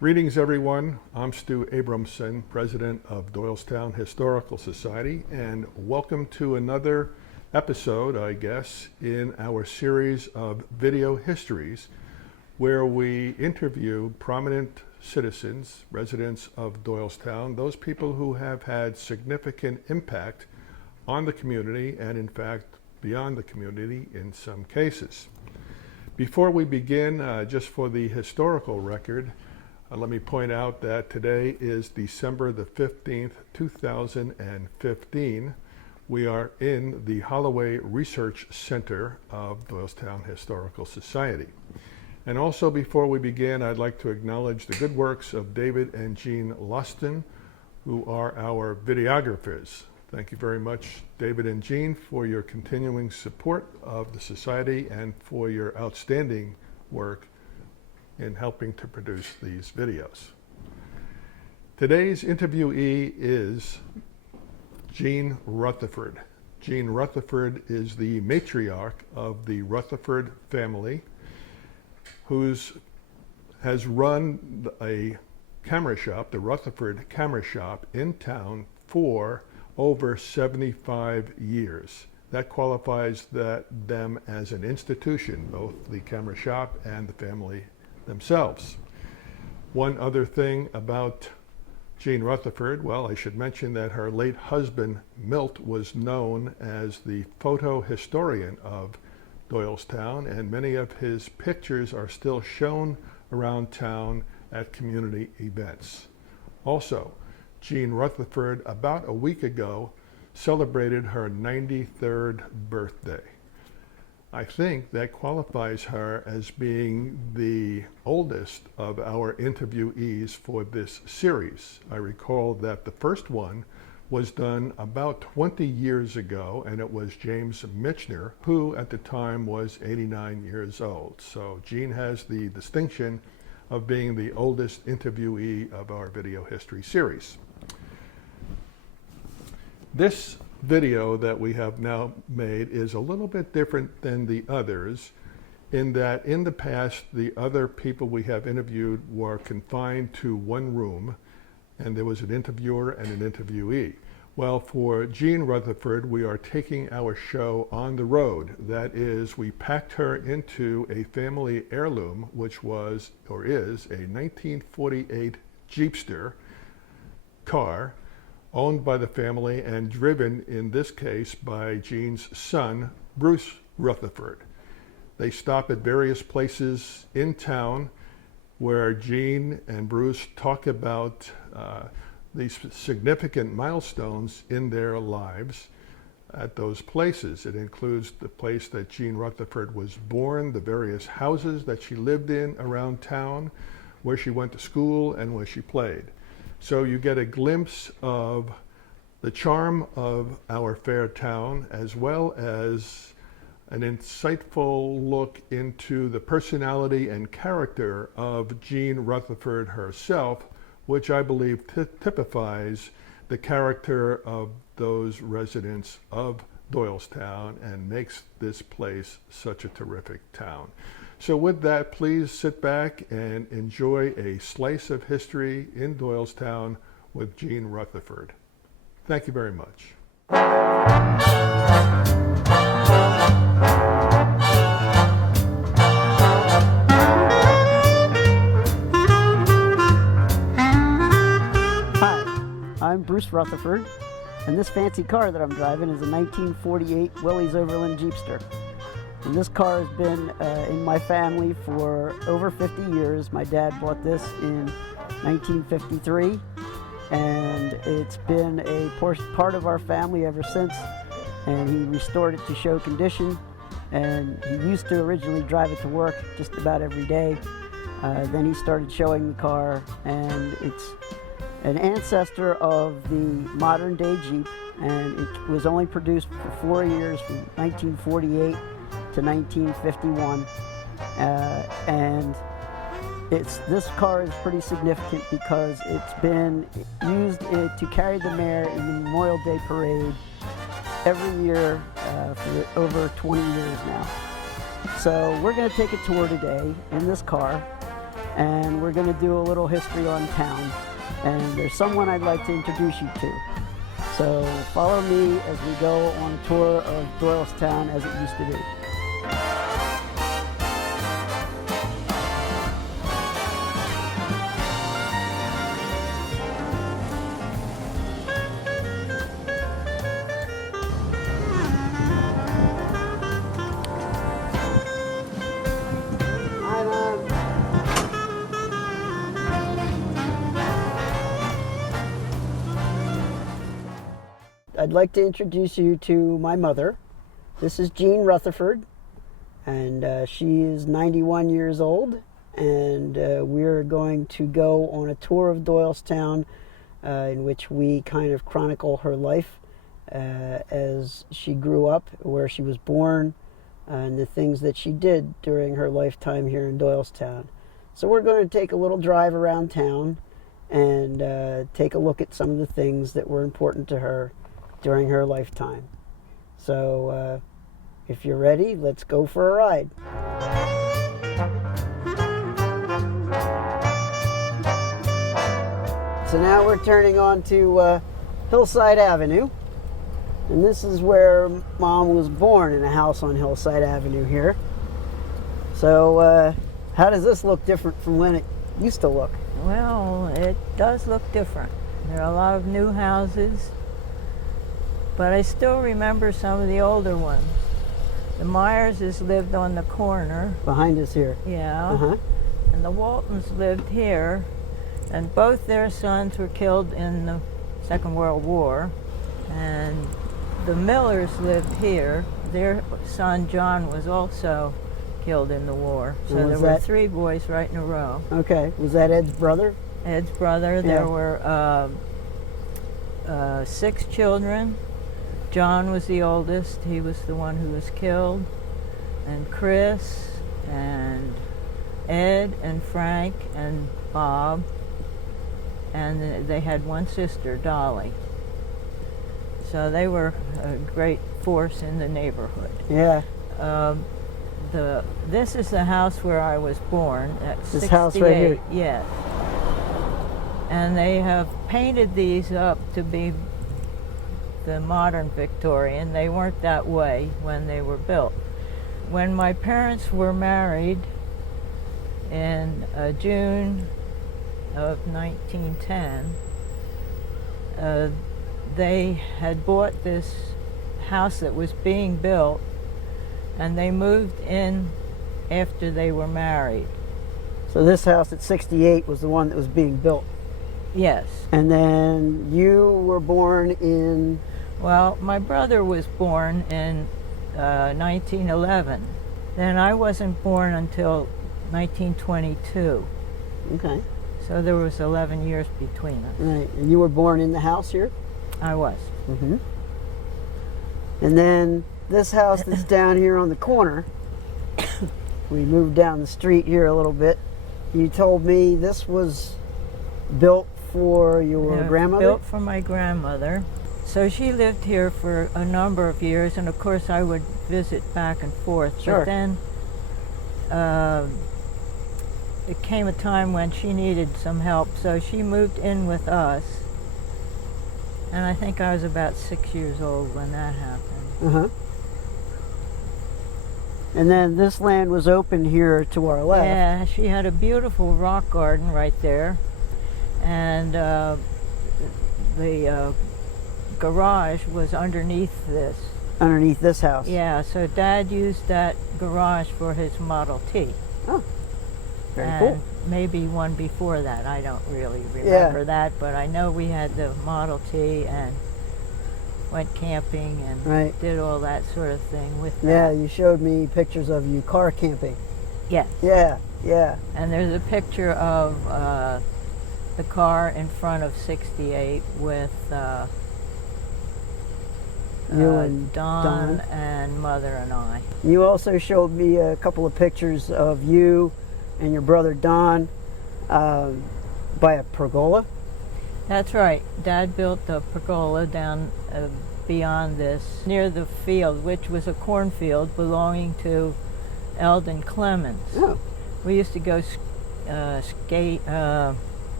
Greetings everyone, I'm Stu Abramson, President of Doylestown Historical Society, and welcome to another episode, I guess, in our series of video histories where we interview prominent citizens, residents of Doylestown, those people who have had significant impact on the community and in fact beyond the community in some cases. Before we begin, just for the historical record, let me point out that today is December the 15th, 2015. We are in the Holloway Research Center of Doylestown Historical Society. And also before we begin, I'd like to acknowledge the good works of David and Jean Luston, who are our videographers. Thank you very much, David and Jean, for your continuing support of the Society and for your outstanding work in helping to produce these videos. Today's interviewee is Jean Rutherford. Jean Rutherford is the matriarch of the Rutherford family, who has run a camera shop, the Rutherford Camera Shop, in town for over 75 years. That qualifies them as an institution, both the camera shop and the family themselves. One other thing about Jean Rutherford, well, I should mention that her late husband, Milt, was known as the photo historian of Doylestown, and many of his pictures are still shown around town at community events. Also, Jean Rutherford, about a week ago, celebrated her 93rd birthday. I think that qualifies her as being the oldest of our interviewees for this series. I recall that the first one was done about 20 years ago, and it was James Michener, who at the time was 89 years old. So Jean has the distinction of being the oldest interviewee of our video history series. This video that we have now made is a little bit different than the others in that in the past the other people we have interviewed were confined to one room and there was an interviewer and an interviewee. Well, for Jean Rutherford, we are taking our show on the road. That is, we packed her into a family heirloom, which was or is a 1948 Jeepster car owned by the family and driven, in this case, by Jean's son, Bruce Rutherford. They stop at various places in town where Jean and Bruce talk about these significant milestones in their lives at those places. It includes the place that Jean Rutherford was born, the various houses that she lived in around town, where she went to school and where she played. So you get a glimpse of the charm of our fair town, as well as an insightful look into the personality and character of Jean Rutherford herself, which I believe typifies the character of those residents of Doylestown and makes this place such a terrific town. So with that, please sit back and enjoy a slice of history in Doylestown with Jean Rutherford. Thank you very much. Hi, I'm Bruce Rutherford, and this fancy car that I'm driving is a 1948 Willys Overland Jeepster. And this car has been in my family for over 50 years. My dad bought this in 1953, and it's been a part of our family ever since. And he restored it to show condition, and he used to originally drive it to work just about every day. Then he started showing the car, and it's an ancestor of the modern day Jeep, and it was only produced for 4 years, from 1948 to 1951, and this car is pretty significant because it's been used to carry the mayor in the Memorial Day Parade every year for over 20 years now. So we're going to take a tour today in this car, and we're going to do a little history on town. And there's someone I'd like to introduce you to. So follow me as we go on a tour of Doylestown as it used to be. I'd like to introduce you to my mother. This is Jean Rutherford, and she is 91 years old, and we're going to go on a tour of Doylestown in which we kind of chronicle her life as she grew up, where she was born, and the things that she did during her lifetime here in Doylestown. So we're going to take a little drive around town and take a look at some of the things that were important to her during her lifetime. So if you're ready, let's go for a ride. So now we're turning on to Hillside Avenue, and this is where Mom was born, in a house on Hillside Avenue here. So how does this look different from when it used to look? Well, it does look different. There are a lot of new houses, but I still remember some of the older ones. The Myerses lived on the corner. Behind us here. Yeah. Uh-huh. And the Waltons lived here, and both their sons were killed in the Second World War. And the Millers lived here. Their son John was also killed in the war. So there were three boys right in a row. Okay. Was that Ed's brother? Ed's brother. Yeah. There were 6 children. John was the oldest. He was the one who was killed. And Chris and Ed and Frank and Bob. And they had one sister, Dolly. So they were a great force in the neighborhood. Yeah. This is the house where I was born at 68. This house right here? Yes. And they have painted these up to be the modern Victorian. They weren't that way when they were built. When my parents were married in June of 1910, they had bought this house that was being built, and they moved in after they were married. So this house at 68 was the one that was being built. Yes. And then you were born in... Well, my brother was born in 1911. Then I wasn't born until 1922. Okay. So there was 11 years between us. Right. And you were born in the house here? I was. Mm-hmm. And then this house that's down here on the corner, we moved down the street here a little bit. You told me this was built for your grandmother? Built for my grandmother. So she lived here for a number of years, and of course I would visit back and forth. Sure. But then it came a time when she needed some help, so she moved in with us. And I think I was about 6 years old when that happened. Uh-huh. And then this land was open here to our left. Yeah, she had a beautiful rock garden right there. And the garage was underneath this. Underneath this house? Yeah, so Dad used that garage for his Model T. Oh, very and cool. Maybe one before that. I don't really remember that, but I know we had the Model T and went camping and did all that sort of thing with that. Yeah, you showed me pictures of you car camping. Yes. Yeah, yeah. And there's a picture of the car in front of 68 with you and Don and Mother and I. You also showed me a couple of pictures of you and your brother Don by a pergola. That's right. Dad built a pergola down beyond this, near the field, which was a cornfield belonging to Eldon Clemens. Oh. We used to go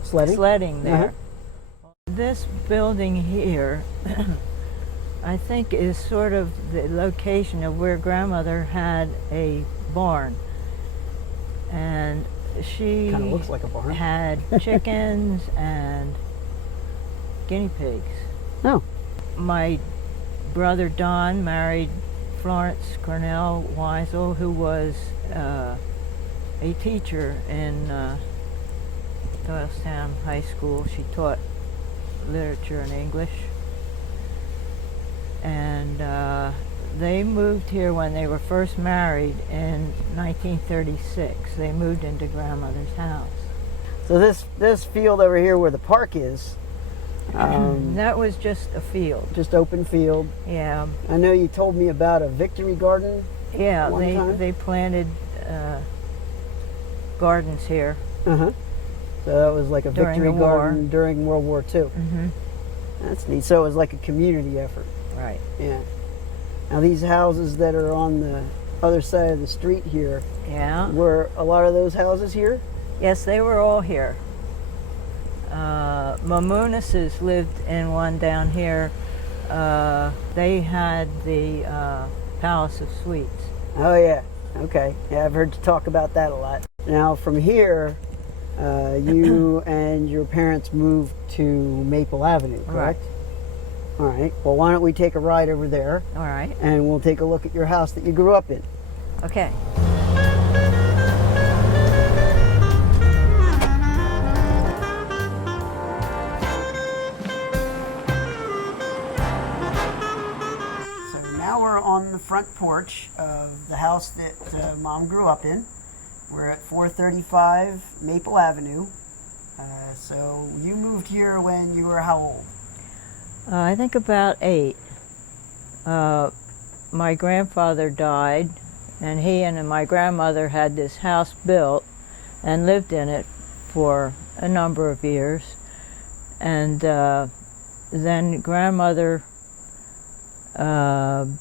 Sledding? there. This building here, I think, is sort of the location of where grandmother had a barn. And she Kind of looks like a barn. had chickens and guinea pigs. Oh. My brother Don married Florence Cornell Weisel, who was a teacher in Doylestown High School. She taught literature and English. And they moved here when they were first married in 1936. They moved into grandmother's house. So this field over here where the park is, That was just a field. just open field. Yeah, I know you told me about a victory garden. yeah. One time? They planted gardens here. Uh-huh. So that was like a During victory the war. garden during World War II. Mm-hmm. That's neat. So it was like a community effort. Right. Yeah. Now these houses that are on the other side of the street here, Yeah. were a lot of those houses here? Yes, they were all here. Mamunises lived in one down here. They had the Palace of Sweets. Oh yeah. Okay. Yeah, I've heard you talk about that a lot. Now from here, you and your parents moved to Maple Avenue, correct? All right. Well, why don't we take a ride over there All right. and we'll take a look at your house that you grew up in. Okay. So now we're on the front porch of the house that Mom grew up in. We're at 435 Maple Avenue. So you moved here when you were how old? I think about 8. My grandfather died, and he and my grandmother had this house built and lived in it for a number of years. And then grandmother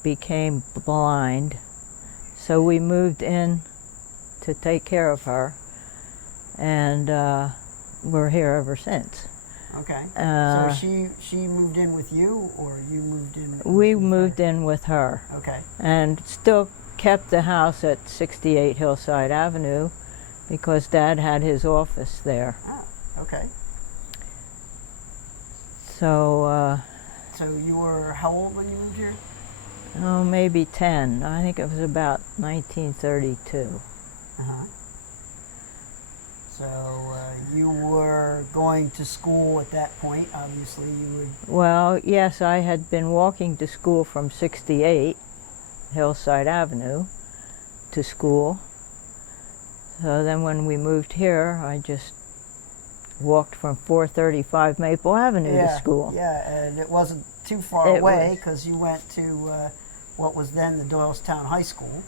became blind, so we moved in to take care of her, and we're here ever since. Okay. Uh, So she moved in with you, or you moved in? We with moved her? in with her, Okay. and still kept the house at 68 Hillside Avenue because Dad had his office there. Ah, okay. So, So you were how old when you moved here? oh, maybe 10. I think it was about 1932. Uh-huh. So you were going to school at that point, obviously you would... Well, yes, I had been walking to school from 68 Hillside Avenue to school. So then when we moved here, I just walked from 435 Maple Avenue to school. Yeah, and it wasn't too far It away was. because you went to what was then the Doylestown High School.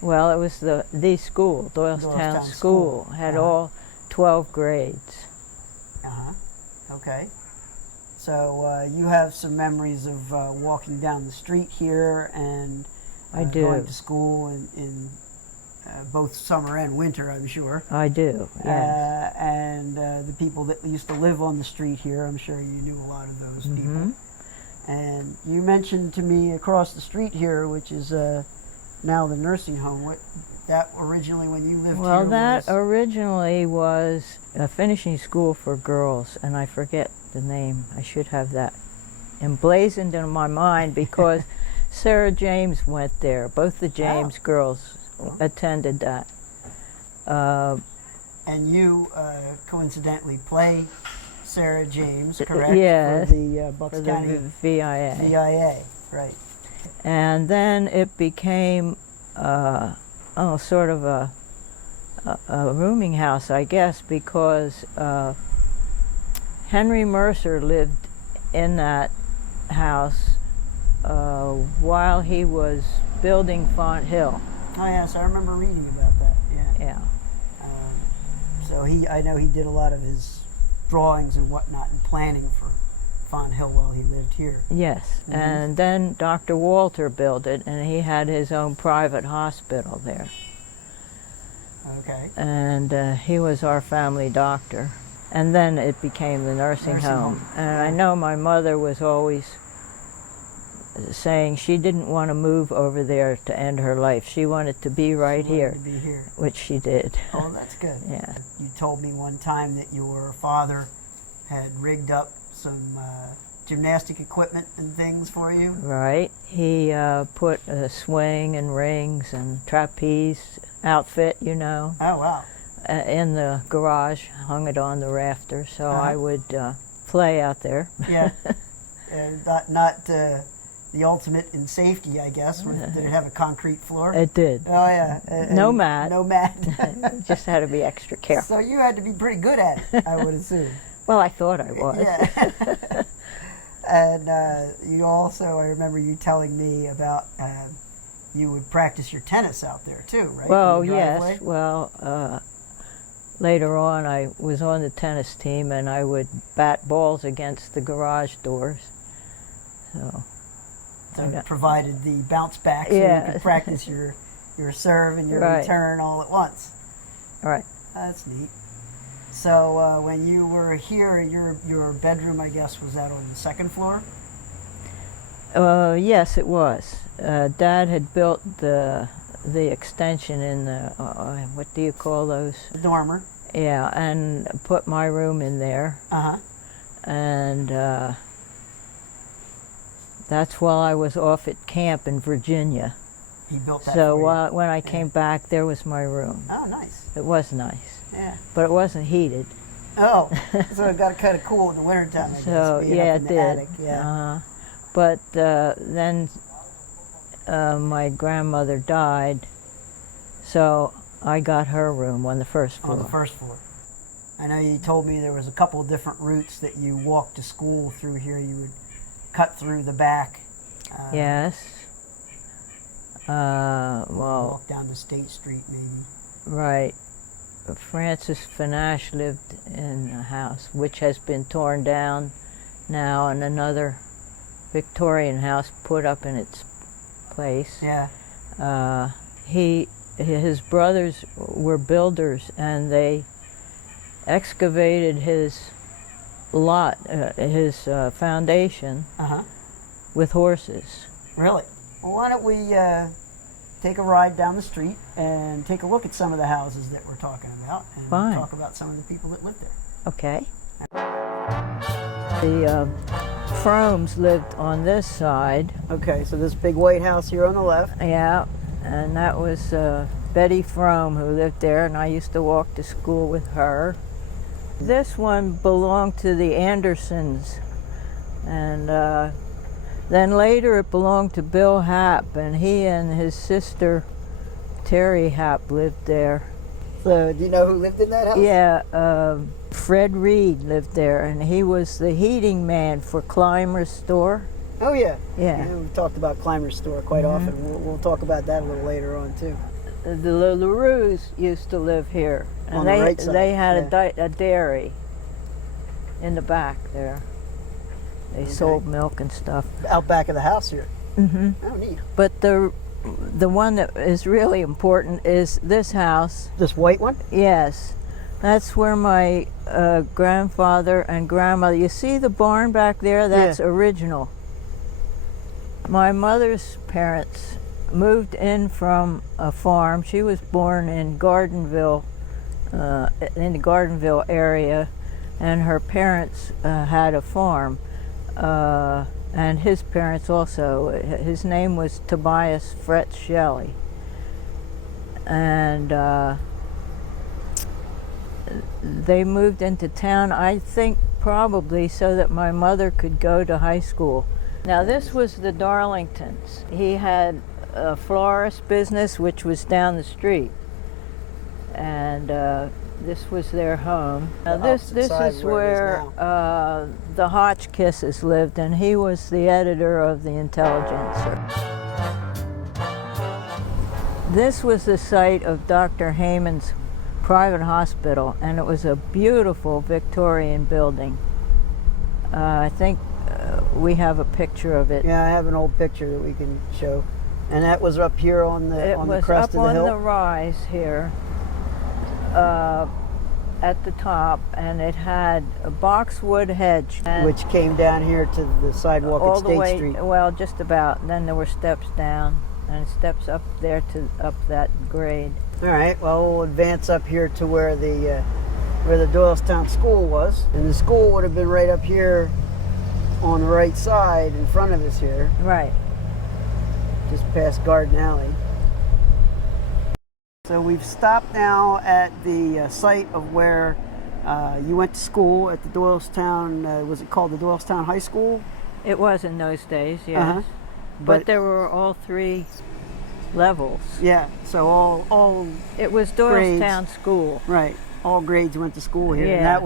Well, it was the school, Doylestown Doylestown School, School. had Uh-huh. all 12 grades. Uh-huh. Okay. So you have some memories of walking down the street here and I do. going to school in both summer and winter, I'm sure. I do, yes. And the people that used to live on the street here, I'm sure you knew a lot of those people. And you mentioned to me across the street here, which is now the nursing home. What that originally, when you lived Well, here, that was... originally was a finishing school for girls, and I forget the name. I should have that emblazoned in my mind because Sarah James went there. Both the James girls attended that. And you coincidentally play Sarah James, correct? Yes, For the Bucks for County the VIA. VIA, right. And then it became sort of a rooming house, I guess, because Henry Mercer lived in that house while he was building Font Hill. Oh yes, I remember reading about that. Yeah. Yeah. So I know he did a lot of his drawings and whatnot and planning for Font Hill while he lived here. Yes. And then Dr. Walter built it, and he had his own private hospital there. Okay. And he was our family doctor. And then it became the nursing home. And I know my mother was always saying she didn't want to move over there to end her life. She wanted to be right here, which she did. Oh, that's good. Yeah. You told me one time that your father had rigged up some gymnastic equipment and things for you. Right. He put a swing and rings and trapeze outfit, you know. Oh, wow. In the garage, hung it on the rafter, so I would play out there. Yeah. Not the ultimate in safety, I guess. Did it have a concrete floor? It did. Oh, yeah. No mat. No mat. Just had to be extra careful. So you had to be pretty good at it, I would assume. Well, I thought I was. Yeah. And you also, I remember you telling me about you would practice your tennis out there too, right? Well, In the driveway? yes. Well, later on I was on the tennis team and I would bat balls against the garage doors. So it provided the bounce back so Yeah. you could practice your serve and your return all at once. Right. That's neat. So when you were here, your bedroom, I guess, was that on the second floor? Yes, it was. Dad had built the extension in the what do you call those? The dormer. Yeah, and put my room in there. Uh-huh. And that's while I was off at camp in Virginia. He built that So for you. when I came back, there was my room. Oh, nice. It was nice, Yeah. but it wasn't heated. Oh, so it got kind of cool in the wintertime, I guess, So being yeah, up in it the did. attic. Yeah. But then my grandmother died, so I got her room on the first floor. On the first floor. I know you told me there was a couple of different routes that you walked to school through here. You would cut through the back. Yes. Well, walk down to State Street, maybe. right. Francis Finash lived in a house which has been torn down now, and another Victorian house put up in its place. Yeah. His brothers were builders, and they excavated his lot, his foundation, with horses. Really? Well, why don't we take a ride down the street and take a look at some of the houses that we're talking about, and Fine. talk about some of the people that live there. Okay. The Fromes lived on this side. Okay, so this big white house here on the left. Yeah, and that was Betty Frome who lived there, and I used to walk to school with her. This one belonged to the Andersons, and then later it belonged to Bill Happ, and he and his sister Terry Happ lived there. So, do you know who lived in that house? Yeah, Fred Reed lived there, and he was the heating man for Clymer's store. Oh, yeah. Yeah. We've talked about Clymer's store quite often. We'll talk about that a little later on, too. The LaRues used to live here, and On the right side, they had a dairy in the back there. They sold milk and stuff. Out back of the house here. Mm-hmm. Oh, neat. But the one that is really important is this house. This white one? Yes, that's where my grandfather and grandmother. You see the barn back there? That's original. My mother's parents moved in from a farm. She was born in Gardenville, in the Gardenville area, and her parents had a farm. And his parents also. His name was Tobias Fretz Shelley. And they moved into town, I think probably so that my mother could go to high school. Now this was the Darlingtons. He had a florist business which was down the street. And this was their home. Now this is where the Hotchkisses lived, and he was the editor of the Intelligencer. This was the site of Dr. Heyman's private hospital, and it was a beautiful Victorian building. I think we have a picture of it. Yeah, I have an old picture that we can show. And that was up here on the crest of the hill? It was up on the rise here. at the top, and it had a boxwood hedge. And Which came down here to the sidewalk all at the State way, Street. well, just about. And then there were steps down and steps up there to up that grade. All right, well, we'll advance up here to where the Doylestown school was. And the school would have been right up here on the right side in front of us here, Right. just past Garden Alley. So we've stopped now at the site of where you went to school at the Doylestown, was it called the Doylestown High School? It was in those days, yes. Uh-huh. But there were all three levels. Yeah, so all It was Grades. Doylestown School. right, all grades went to school here. And Yeah.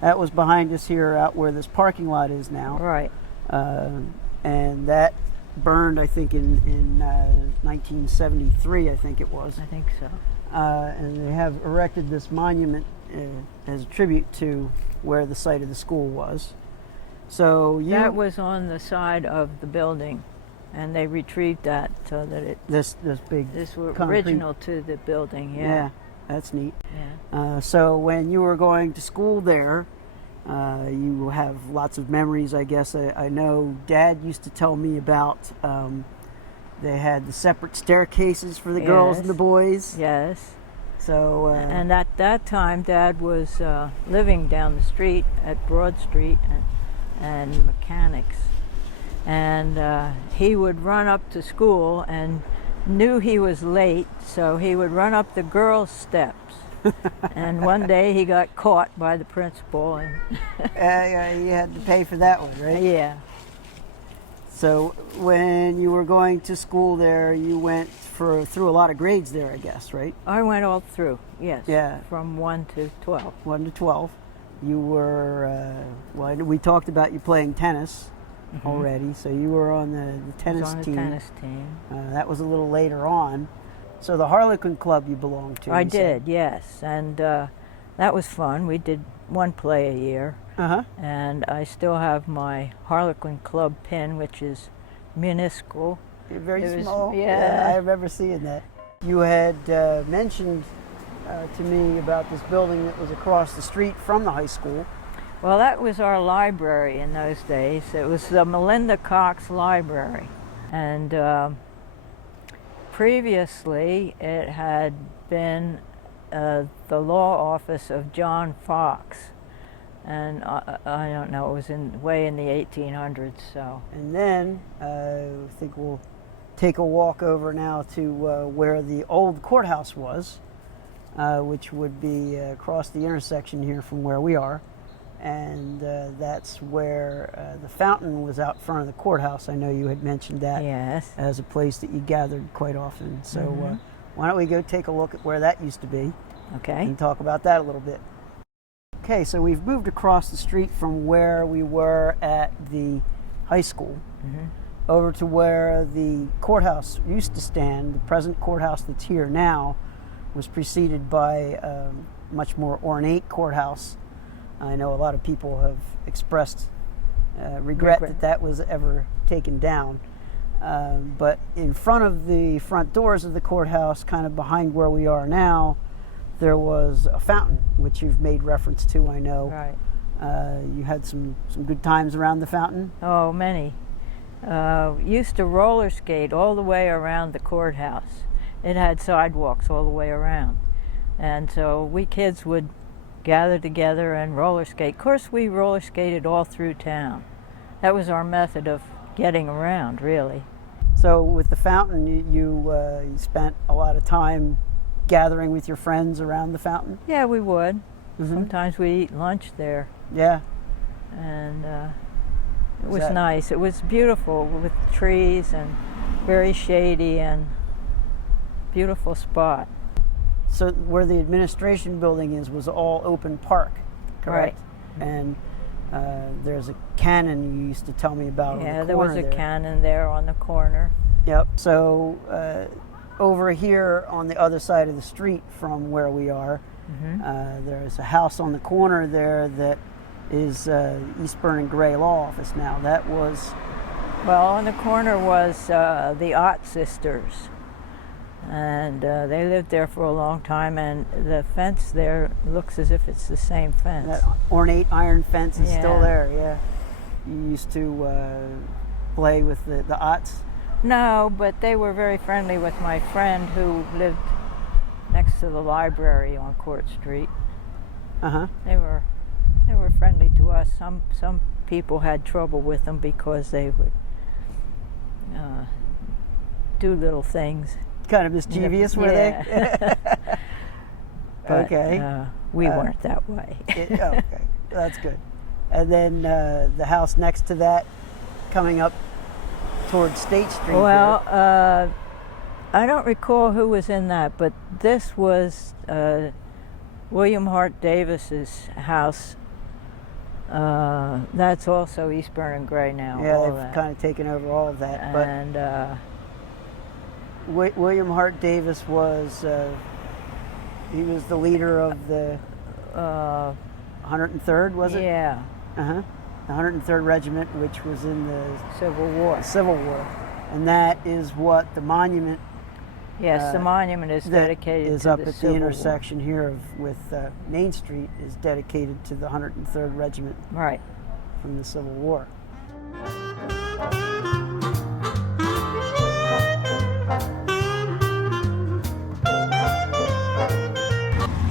that was behind us here out where this parking lot is now. Right. And that burned, I think, in 1973, I think it was. I think so. And they have erected this monument as a tribute to where the site of the school was. So That was on the side of the building, and they retrieved that so that this big this was concrete- original to the building. Yeah, Yeah. that's neat. Yeah. So when you were going to school there, you have lots of memories, I guess. I know Dad used to tell me about they had the separate staircases for the girls and Yes. the boys. Yes. So And at that time, Dad was living down the street at Broad Street and Mechanics. And he would run up to school and knew he was late, so he would run up the girls' steps. And one day he got caught by the principal. And you had to pay for that one, right? yeah, So when you were going to school there, you went through a lot of grades there, I guess, right? I went all through, yes. Yeah. From 1 to 12. 1 to 12. You were, well, we talked about you playing tennis already, so you were on the I tennis was on the team. tennis team. That was a little later on. So the Harlequin Club you belonged to. I you said. did, yes. And that was fun. We did one play a year. Uh-huh. And I still have my Harlequin Club pin, which is minuscule. Very It was- small. yeah. I remember seeing that. You had mentioned to me about this building that was across the street from the high school. Well, that was our library in those days. It was the Melinda Cox Library. And previously, it had been the law office of John Fox. And I don't know, it was way in the 1800s, so. And then I think we'll take a walk over now to where the old courthouse was, which would be across the intersection here from where we are. And that's where the fountain was out front of the courthouse. I know you had mentioned that Yes. as a place that you gathered quite often. So why don't we go take a look at where that used to be Okay. and talk about that a little bit. Okay, so we've moved across the street from where we were at the high school over to where the courthouse used to stand. The present courthouse that's here now was preceded by a much more ornate courthouse. I know a lot of people have expressed regret that that was ever taken down. But in front of the front doors of the courthouse, kind of behind where we are now, there was a fountain, which you've made reference to, I know. Right. You had some good times around the fountain. Oh, many. Used to roller skate all the way around the courthouse. It had sidewalks all the way around. And so we kids would gather together and roller skate. Of course, we roller skated all through town. That was our method of getting around, really. So with the fountain, you spent a lot of time gathering with your friends around the fountain? Yeah, we would. Sometimes we'd eat lunch there. Yeah. And it was nice. It was beautiful with trees and very shady and beautiful spot. So where the administration building is was all open park, correct? Right. And there's a cannon you used to tell me about on the corner Yeah, there was a there. cannon there on the corner. Yep. So over here on the other side of the street from where we are, there's a house on the corner there that is Eastburn and Gray Law Office now. That was... Well, on the corner was the Ott sisters. And they lived there for a long time, and the fence there looks as if it's the same fence. That ornate iron fence is still Yeah. there, yeah. You used to play with the Otts? No, but they were very friendly with my friend who lived next to the library on Court Street. Uh-huh. They were friendly to us. Some people had trouble with them because they would do little things. Kind of mischievous, were they? But, Okay. we weren't that way. Okay, that's good. And then the house next to that, coming up towards State Street. Well, I don't recall who was in that, but this was William Hart Davis's house. That's also Eastburn and Gray now. yeah, all they've that. kind of taken over all of that. But And William Hart Davis was he was the leader of the 103rd, was it? yeah, Uh-huh. The 103rd Regiment, which was in the Civil War. Civil War. And that is what the monument Yes, the monument is that dedicated is to up the at the Civil intersection here with Main Street is dedicated to the 103rd Regiment War. Right. from the Civil War.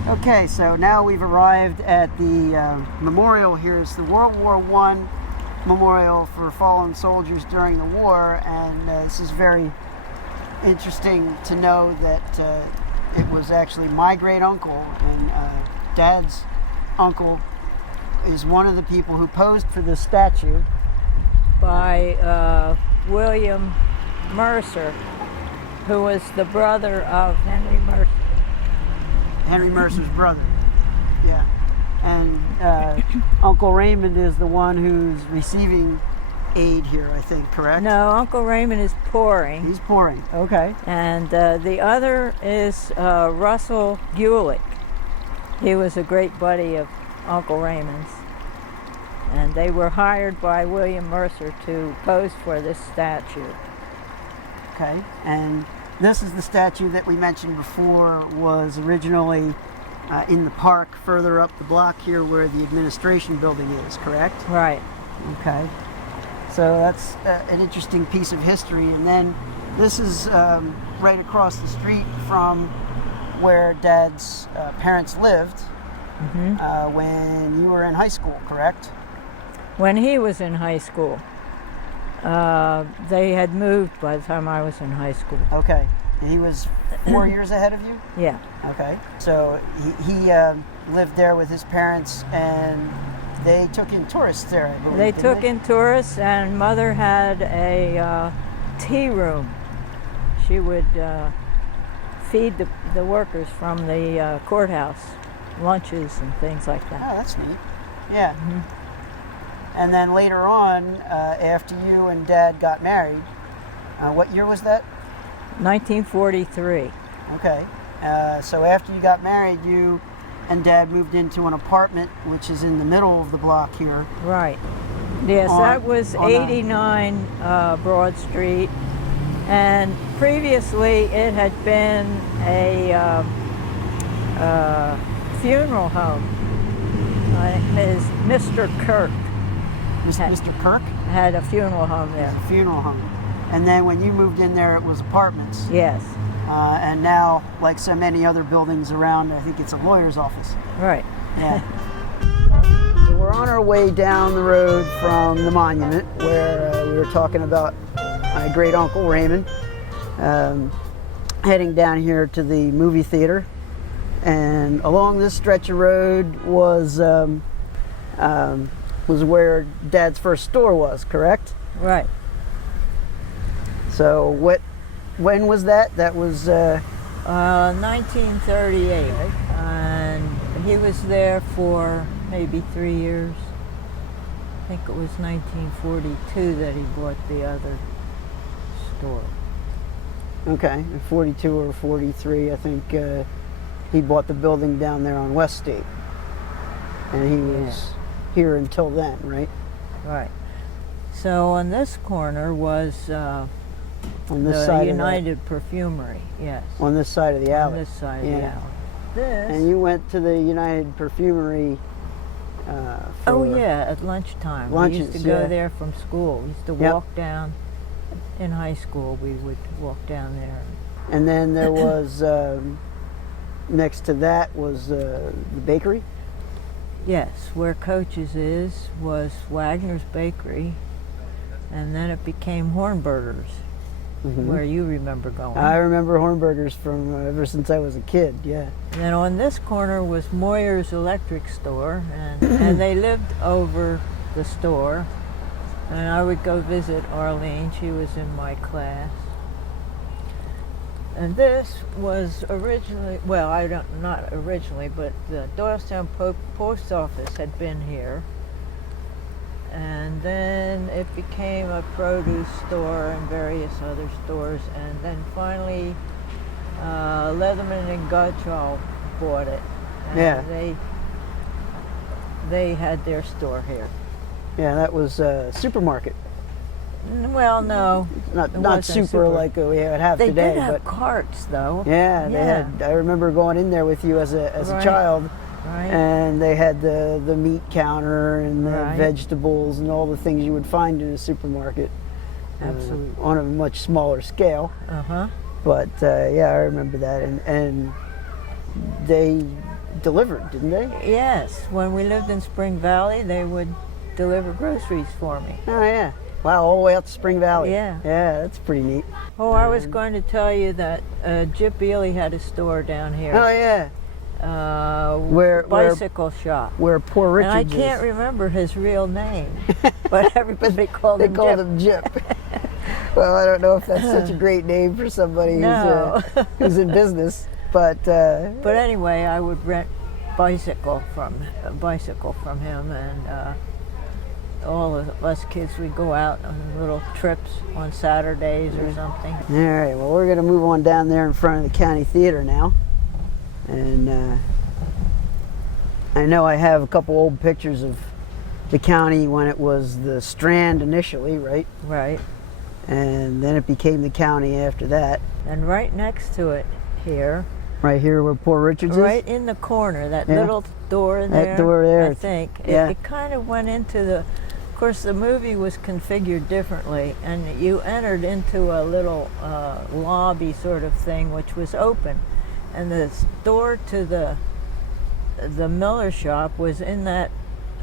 Okay, so now we've arrived at the memorial. Here's the World War I memorial for fallen soldiers during the war, and this is very interesting to know that it was actually my great uncle, and Dad's uncle is one of the people who posed for this statue. By William Mercer, who was the brother of Henry Mercer. Henry Mercer's brother. Yeah. And Uncle Raymond is the one who's receiving aid here, I think, correct? No, Uncle Raymond is pouring. He's pouring. Okay. And the other is Russell Gulick. He was a great buddy of Uncle Raymond's. And they were hired by William Mercer to pose for this statue. Okay. And this is the statue that we mentioned before was originally in the park further up the block here where the administration building is, correct? Right. Okay. So that's an interesting piece of history. And then this is right across the street from where Dad's parents lived when you were in high school, correct? When he was in high school, they had moved by the time I was in high school. Okay. And he was 4 years ahead of you? Yeah. Okay. So he lived there with his parents, and they took in tourists there, I believe. They didn't took in tourists, and Mother had a tea room. She would feed the workers from the courthouse, lunches and things like Oh, that. that's neat. Yeah. And then later on, after you and Dad got married, what year was that? 1943. Okay. So after you got married, you and Dad moved into an apartment, which is in the middle of the block here. Right. Yes, that was 89 Broad Street. And previously it had been a funeral home. His Mr. Kirk Mr. Kirk had a funeral home there. a funeral home. And then when you moved in there, it was apartments. Yes, And now, like so many other buildings around, I think it's a lawyer's office. right. Yeah. So we're on our way down the road from the monument where we were talking about my great uncle Raymond, heading down here to the movie theater. And along this stretch of road was where Dad's first store was, correct? Right. So when was that? That was 1938. And he was there for maybe 3 years. I think it was 1942 that he bought the other store. okay, 42 or 43, I think he bought the building down there on West State. And he was here until then, right? Right. So on this corner was On this the side United Perfumery, yes. on this side of the On alley. this side of the Yeah. alley. This. And you went to the United Perfumery. Oh for yeah, at lunchtime. We lunches, used to go yeah. there from school. We used to Yep. walk down. In high school, we would walk down there. And then there was next to that was the bakery. Yes, where Coach's is was Wagner's Bakery, and then it became Hornberger's, where you remember going. I remember Hornberger's from ever since I was a kid. Yeah. And then on this corner was Moyer's Electric Store, and they lived over the store. And I would go visit Arlene. She was in my class. And this was originally, well, not originally, but the Doylestown Post Office had been here. And then it became a produce store and various other stores. And then finally, Leatherman and Gottschall bought it. And Yeah. they had their store here. Yeah, that was a supermarket. Well, no. Not wasn't super like we would have They today, did have but carts, though. yeah, they Yeah. had. I remember going in there with you as a Right. child, Right. and they had the meat counter and the Right. vegetables and all the things you would find in a supermarket. Absolutely. On a much smaller scale. Uh-huh. But yeah, I remember that, and they delivered, didn't they? Yes. When we lived in Spring Valley, they would deliver groceries for me. Oh yeah. Wow, all the way out to Spring Valley. Yeah. Yeah, that's pretty neat. Oh, I was going to tell you that Jip Ely had a store down here. Oh yeah. Where- bicycle shop. Where Poor Richard And I can't remember his real name, but everybody called They him called Jip. him Jip. Well, I don't know if that's such a great name for somebody No. who's in business, but But anyway, I would rent a bicycle from him, and all of us kids would go out on little trips on Saturdays or something. all right. Well, we're gonna move on down there in front of the county theater now, and I know I have a couple old pictures of the county when it was the Strand initially, right? Right. And then it became the county after that. And right next to it here, Right here where Poor Richard's right is? in the corner, that Yeah. little door That there. door there, I think. yeah. It kind of went into the. Of course, the movie was configured differently, and you entered into a little lobby sort of thing, which was open, and the door to the Miller shop was in that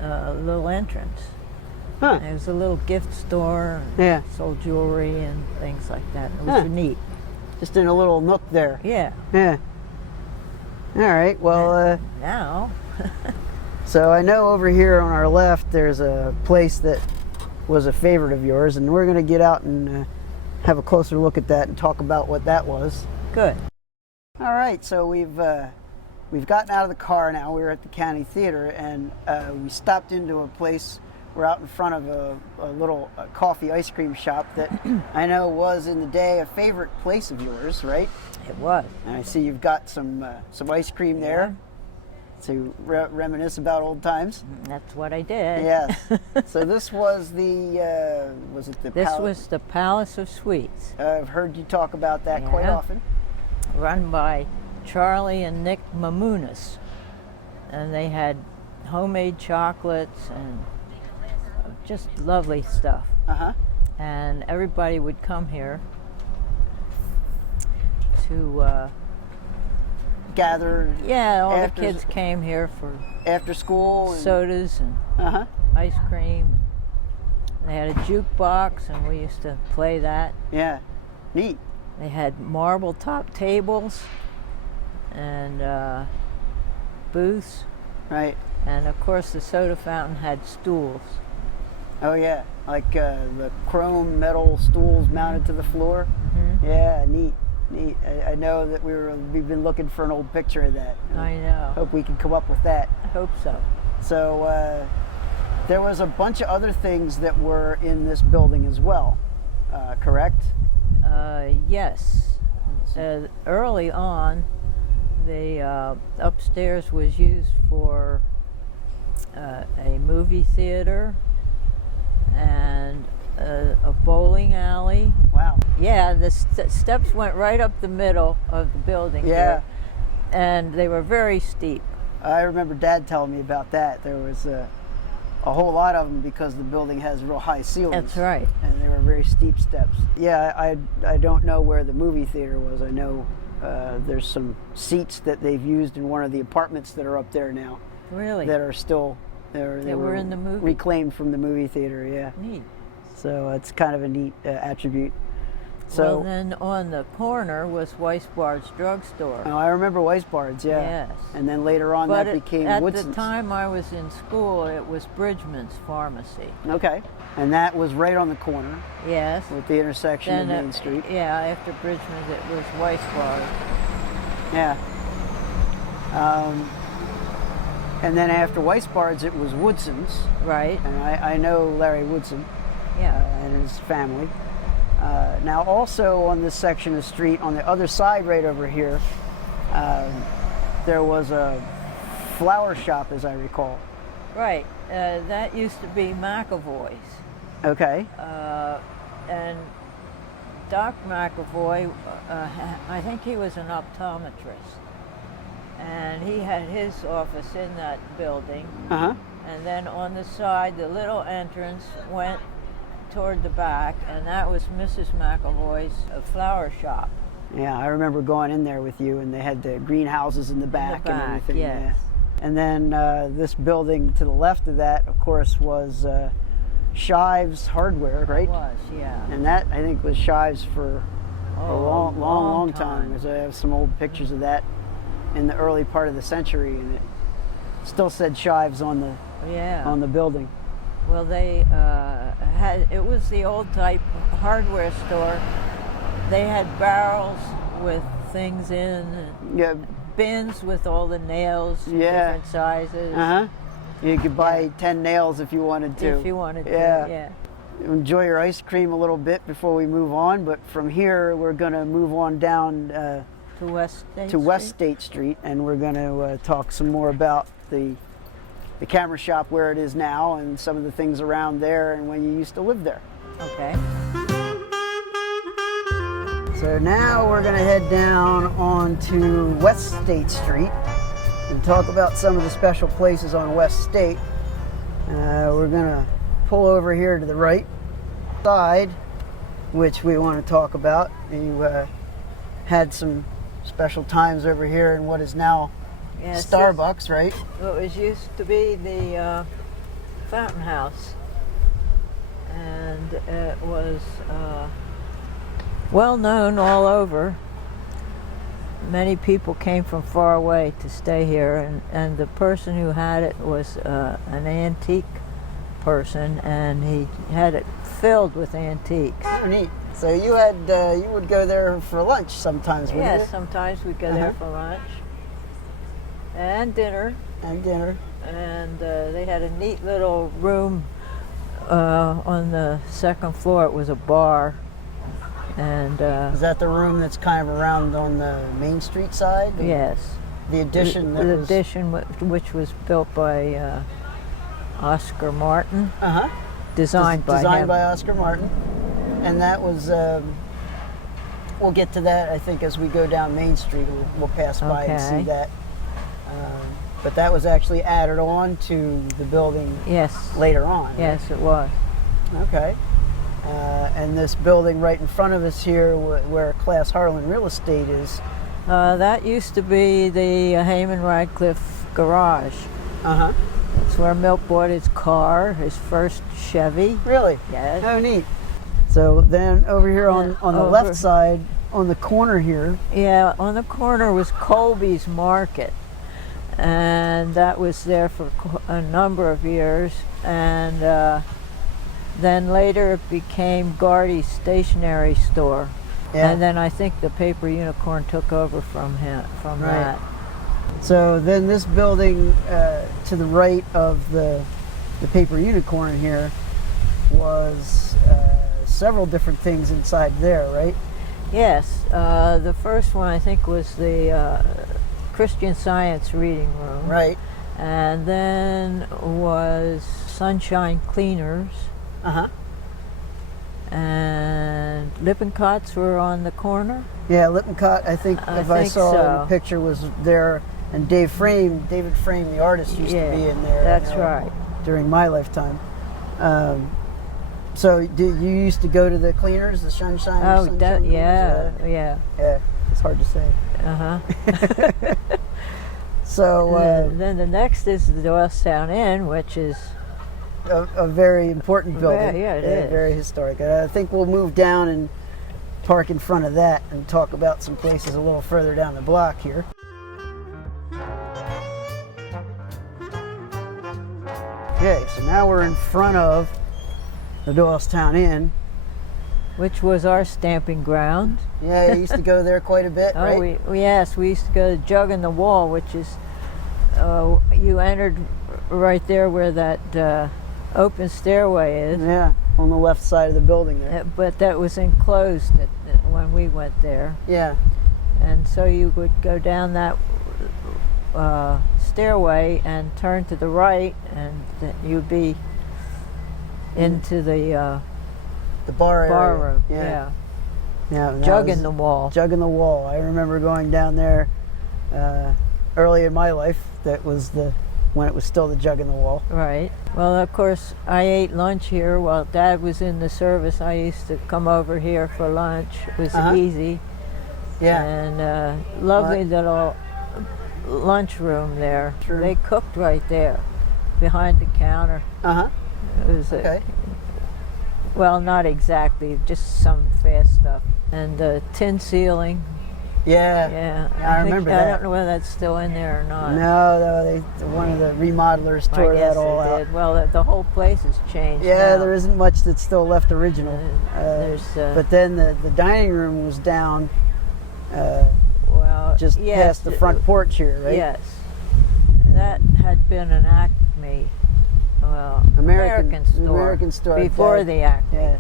little entrance. Huh. It was a little gift store, and Yeah. sold jewelry and things like that. It was Huh. neat. Just in a little nook there. Yeah. Yeah. All right. Well, Now, so I know over here on our left there's a place that was a favorite of yours, and we're going to get out and have a closer look at that and talk about what that was. good. All right. So we've gotten out of the car now. We're at the county theater, and we stopped into a place. We're out in front of a little coffee ice cream shop that I know was in the day a favorite place of yours, right? It was. And I see you've got some ice cream there to reminisce about old times. That's what I did. Yes. So this was was it the This Pal- was the Palace of Sweets, I've heard you talk about that quite Yeah. often. run by Charlie and Nick Mamounis. And they had homemade chocolates and just lovely stuff. Uh-huh. And everybody would come here to, Gather all the After- kids came here for after school. And, sodas and uh-huh. ice cream. They had a jukebox, and we used to play that. Yeah. Neat. They had marble top tables and booths, Right. and of course the soda fountain had stools. Oh yeah. Like the chrome metal stools mounted to the floor. Mm-hmm. Yeah, neat. Neat. I know that we've been looking for an old picture of that. I know. Hope we can come up with that. I hope so. So there was a bunch of other things that were in this building as well, correct? Yes. Early on, the upstairs was used for a movie theater and a bowling alley. Wow. Yeah, the steps went right up the middle of the building. Yeah. There, and they were very steep. I remember Dad telling me about that. There was a whole lot of them because the building has real high ceilings. That's right. And they were very steep steps. Yeah, I don't know where the movie theater was. I know there's some seats that they've used in one of the apartments that are up there now. Really? That are still there. They were in the movie. Reclaimed from the movie theater. Yeah. Neat. So it's kind of a neat attribute. So Well, then on the corner was Weisbard's drugstore. oh, I remember Weisbard's, yeah. Yes. And then later on But that became at Woodson's. the time I was in school, it was Bridgman's Pharmacy. Okay. And that was right on the corner Yes. with the intersection of Main Street. Yeah, after Bridgman's it was Weisbard. Yeah. And then after Weisbard's, it was Woodson's. Right. And I know Larry Woodson Yeah. and his family. Now, also on this section of street, on the other side right over here, there was a flower shop, as I recall. Right. That used to be McAvoy's. Okay. And Doc McAvoy, I think he was an optometrist. And he had his office in that building. Uh-huh. And then on the side, the little entrance went toward the back, and that was Mrs. McAvoy's flower shop. Yeah, I remember going in there with you, and they had the greenhouses in the back, and everything. Yes. Yeah. And then this building to the left of that, of course, was Shives Hardware, right? It was, yeah. And that, I think, was Shives for a Oh, long time. Because I have some old pictures of that in the early part of the century, and it still said Shives on the building. Well, they it was the old type hardware store. They had barrels with things in, Yeah. bins with all the nails, in Yeah. different sizes. Uh-huh. You could buy 10 nails if you wanted to. If you wanted Yeah. to, yeah. Enjoy your ice cream a little bit before we move on, but from here we're going to move on down To West State to West Street? State Street, and we're going to talk some more about the camera shop where it is now and some of the things around there and when you used to live there. Okay. So now we're going to head down onto West State Street and talk about some of the special places on West State. We're going to pull over here to the right side, which we want to talk about. You had some special times over here in what is now Yes, Starbucks, right? It was used to be the Fountain House, and it was well known all over. Many people came from far away to stay here, and the person who had it was an antique person, and he had it filled with antiques. Oh, neat. So you would go there for lunch sometimes, wouldn't you? Yes, sometimes we'd go there for lunch and dinner. And dinner. And they had a neat little room on the second floor. It was a bar, and Is that the room that's kind of around on the Main Street side? yes, The addition that the was... addition which was built by Oscar Martin, Uh-huh. designed by Designed him. by Oscar Martin. And that was... we'll get to that, I think, as we go down Main Street. We'll pass by and see Okay. that. But that was actually added on to the building Yes, later on. right? yes, it was. Okay. And this building right in front of us here, where Class Harlan Real Estate is. That used to be the Heyman Radcliffe garage. Uh-huh. It's where Milt bought his car, his first Chevy. Really? Yes. Oh, neat. So then over here on the over- left side, on the corner here, Yeah, on the corner was Colby's Market, and that was there for a number of years, and then later it became Gardy's stationery store, Yeah. and then I think the Paper Unicorn took over from him, from Right. that. So then this building to the right of the Paper Unicorn here was several different things inside there, right? Yes, the first one I think was the Christian Science reading room, Right. and then was Sunshine Cleaners. Uh-huh. And Lippincott's were on the corner. Yeah, Lippincott, I think, I if I think saw in so. the picture, was there. And David Frame, the artist, used to be in there. That's right. During my lifetime. So you used to go to the cleaners, the Sunshine? Oh, Sunshine yeah. Yeah, it's hard to say. Uh-huh. So then the next is the Doylestown Inn, which is a very important building. Yeah, it is. Very historic. I think we'll move down and park in front of that and talk about some places a little further down the block here. Okay, so now we're in front of the Doylestown Inn. which was our stamping ground. Yeah, you used to go there quite a bit, Oh, right? yes, we used to go to Jug in the Wall, which is, you entered right there where that open stairway is. Yeah, on the left side of the building there. But that was enclosed when we went there. Yeah. And so you would go down that stairway and turn to the right, and you'd be into the bar area. bar room. Yeah. Yeah, and that Jug was in the Wall. Jug in the Wall. I remember going down there early in my life. That was when it was still the Jug in the Wall. Right. Well, of course, I ate lunch here while Dad was in the service. I used to come over here for lunch. It was easy. Yeah. And lovely little lunch room there. True. They cooked right there, behind the counter. Uh-huh. It was Okay. well, not exactly, just some fast stuff. And the tin ceiling. Yeah. Yeah. I remember that. I don't know whether that's still in there or not. No, one of the remodelers I tore guess that all it out. did. Well, the whole place has changed. Yeah, now. there isn't much that's still left original. But then the dining room was down well, just yes, past the front porch here, right? Yes. That had been an Acme, American store. Before the Acme. Yeah.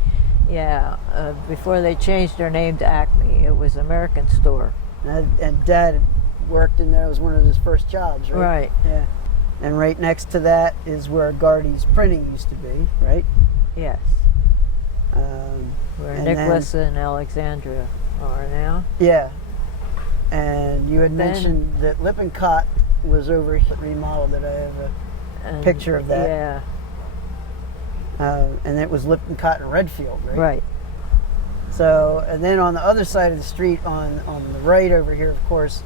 Yeah, before they changed their name to Acme, it was American Store. And Dad worked in there. It was one of his first jobs, right? Right. Yeah. And right next to that is where Gardy's Printing used to be, right? Yes. Where and Nicholas and Alexandria are now. Yeah. And you had Then- mentioned that Lippincott was over here, remodeled it. I have And, Picture of that. Yeah. and it was Lippincott and Redfield, right? Right. So, and then on the other side of the street, on the right over here, of course,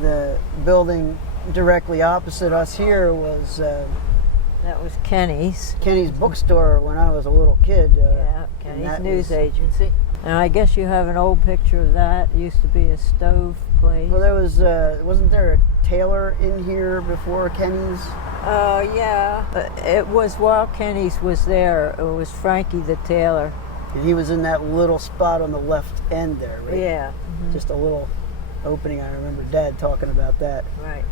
the building directly opposite us here was That was Kenny's. Kenny's bookstore when I was a little kid. Yeah, and Kenny's that News was- Agency. And I guess you have an old picture of that. It used to be a stove place. Well, there was, wasn't there a tailor in here before Kenny's? Oh, yeah. It was while Kenny's was there. It was Frankie the tailor. And he was in that little spot on the left end there, right? Yeah. Just a little opening. I remember Dad talking about that. Right.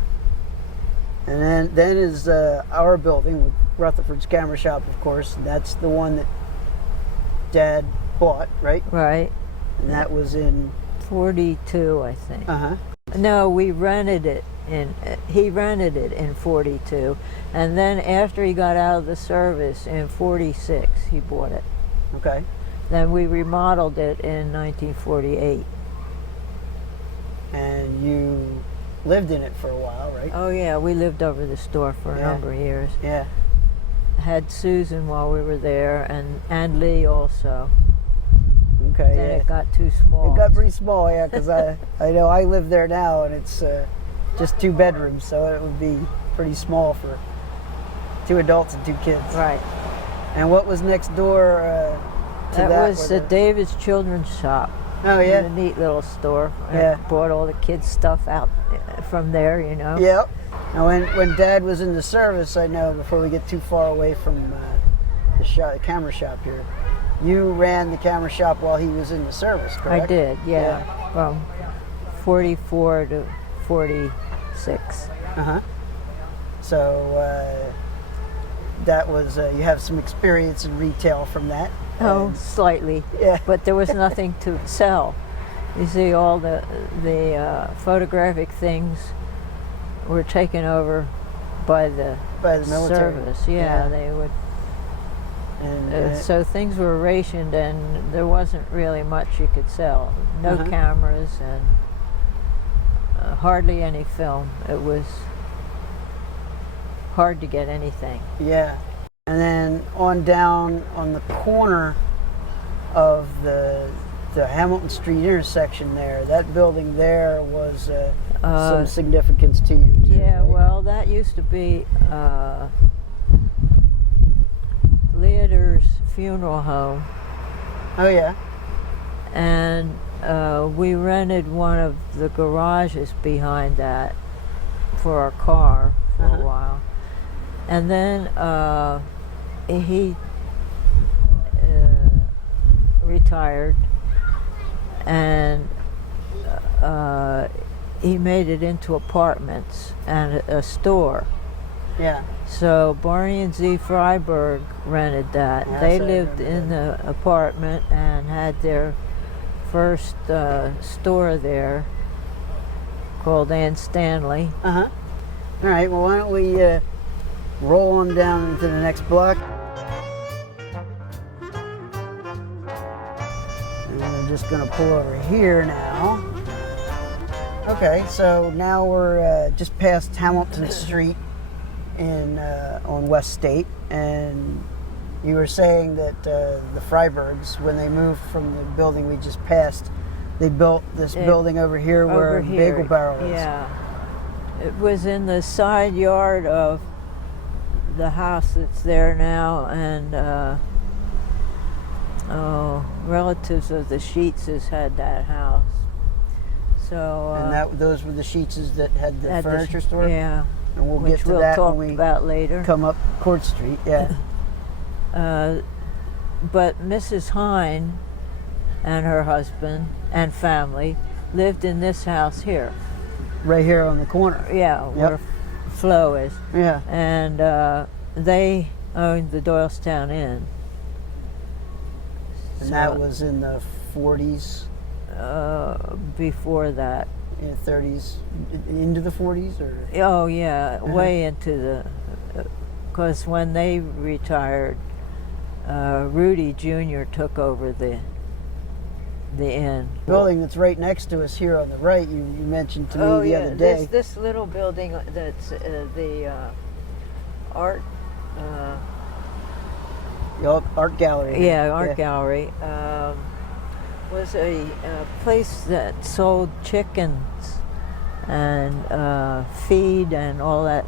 And then is our building with Rutherford's camera shop, of course. And that's the one that Dad bought, right? Right. And that was in 42, I think. uh-huh. No, we rented it he rented it in 42. And then after he got out of the service in 46, he bought it. Okay. Then we remodeled it in 1948. And you lived in it for a while, right? Oh, yeah, we lived over the store for a number of years. Yeah. Had Susan while we were there, and Lee also. Okay. Then yeah. it got too small. It got pretty small, yeah, because I know I live there now, and it's just 2 bedrooms, so it would be pretty small for 2 adults and 2 kids. Right. And what was next door to that? That was where David's children's shop. Oh, yeah. A neat little store. Yeah. I bought all the kids' stuff out from there, you know. Yep. Now, when Dad was in the service, I know, before we get too far away from the camera shop here, you ran the camera shop while he was in the service, correct? I did, yeah. From 44 to 46. Uh-huh. So that was, you have some experience in retail from that. Oh, And- slightly. Yeah. But there was nothing to sell. You see, all the photographic things were taken over by the By the military. service. Yeah, they would. And So things were rationed, and there wasn't really much you could sell. No cameras and hardly any film. It was hard to get anything. Yeah. And then on down on the corner of the Hamilton Street intersection there, that building there was some significance to you too, Yeah, right? well, that used to be Leader's funeral home, Oh yeah. and we rented one of the garages behind that for our car for a while. And then he retired, and he made it into apartments and a store. Yeah. So Barney and Z Freiberg rented that. Yes, They I lived remember in the apartment and had their first store there called Ann Stanley. All right, well, why don't we roll on down into the next block. And we're just going to pull over here now. Okay, so now we're just past Hamilton Street on West State, and you were saying that the Freibergs, when they moved from the building we just passed, they built this building over here where Bagel Barrel is. Yeah. It was in the side yard of the house that's there now, and relatives of the Sheetses had that house. So And those were the Sheetses that had the furniture store? Yeah. And we'll which get to we'll that talk when we about later. come up Court Street, yeah. But Mrs. Hine and her husband and family lived in this house here. Right here on the corner. Yeah, where Flo is. Yeah. And they owned the Doylestown Inn. And that was in the 40s, Before that. in the 30s, into the 40s, or? Oh yeah, way into the, because when they retired, Rudy Jr. took over the inn. Building that's right next to us here on the right, you mentioned to me Oh the yeah, other day. this little building that's the art. The art gallery. Yeah, art gallery. Was a place that sold chickens and feed and all that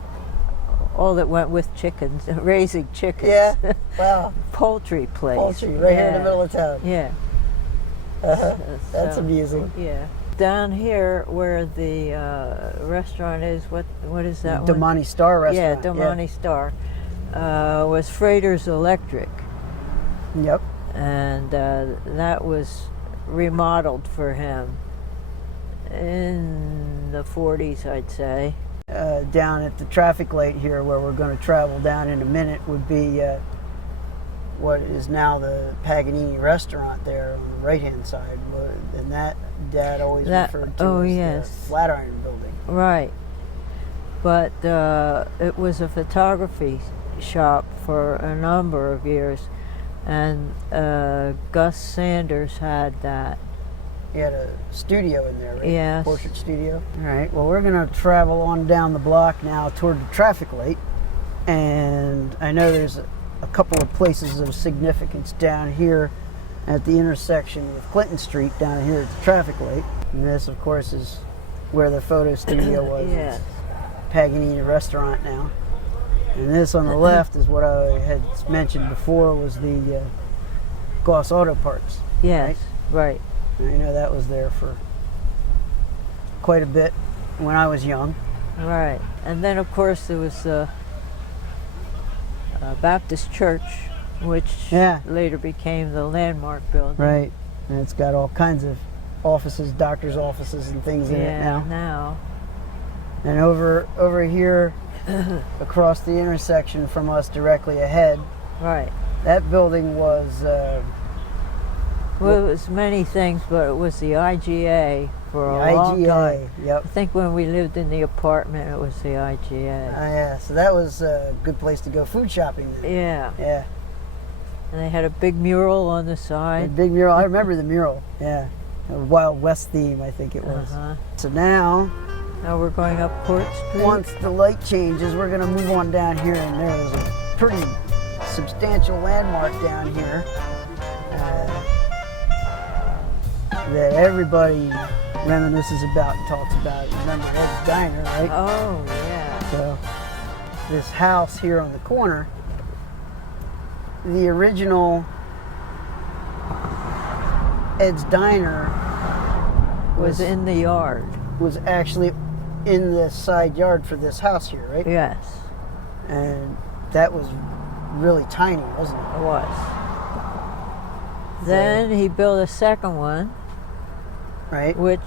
went with chickens, raising chickens. Yeah, wow. Poultry place. Poultry, right here in the middle of town. Yeah. That's So, amusing. Yeah. Down here where the restaurant is, what is that one? Damani Star Yeah, restaurant. Damani Star. Was Freighter's Electric. Yep. And that was remodeled for him in the 40s, I'd say. Down at the traffic light here where we're going to travel down in a minute would be what is now the Paganini restaurant there on the right-hand side. And that Dad always referred to as the Flatiron Building. Right. But it was a photography shop for a number of years, and Gus Sanders had that. He had a studio in there, right? Yes. Portrait studio. All right. Well, we're going to travel on down the block now toward the traffic light, and I know there's a couple of places of significance down here at the intersection with Clinton Street down here at the traffic light. And this, of course, is where the photo studio was. Yes. It's Paganini restaurant now. And this on the left is what I had mentioned before was the Goss Auto Parts. Yes, right. And I know that was there for quite a bit when I was young. Right. And then, of course, there was the Baptist Church, which later became the Landmark Building. Right. And it's got all kinds of offices, doctors' offices and things in it now. now. And over here, across the intersection from us directly ahead, Right. that building was... well, it was many things, but it was the IGA for a long IGA, time. yep. I think when we lived in the apartment, it was the IGA. Yeah, so that was a good place to go food shopping then. Yeah. Yeah. And they had a big mural on the A side. big mural. I remember the mural. Yeah, a Wild West theme, I think it was. Uh-huh. So now, Now we're going up Court Street. once the light changes, we're gonna move on down here, and there is a pretty substantial landmark down here that everybody reminisces about and talks about. You remember Ed's Diner, right? Oh, yeah. So this house here on the corner, the original Ed's Diner Was in the yard. was actually in the side yard for this house here, right? Yes, And that was really tiny, wasn't it? it was. Then he built a second one, Right? which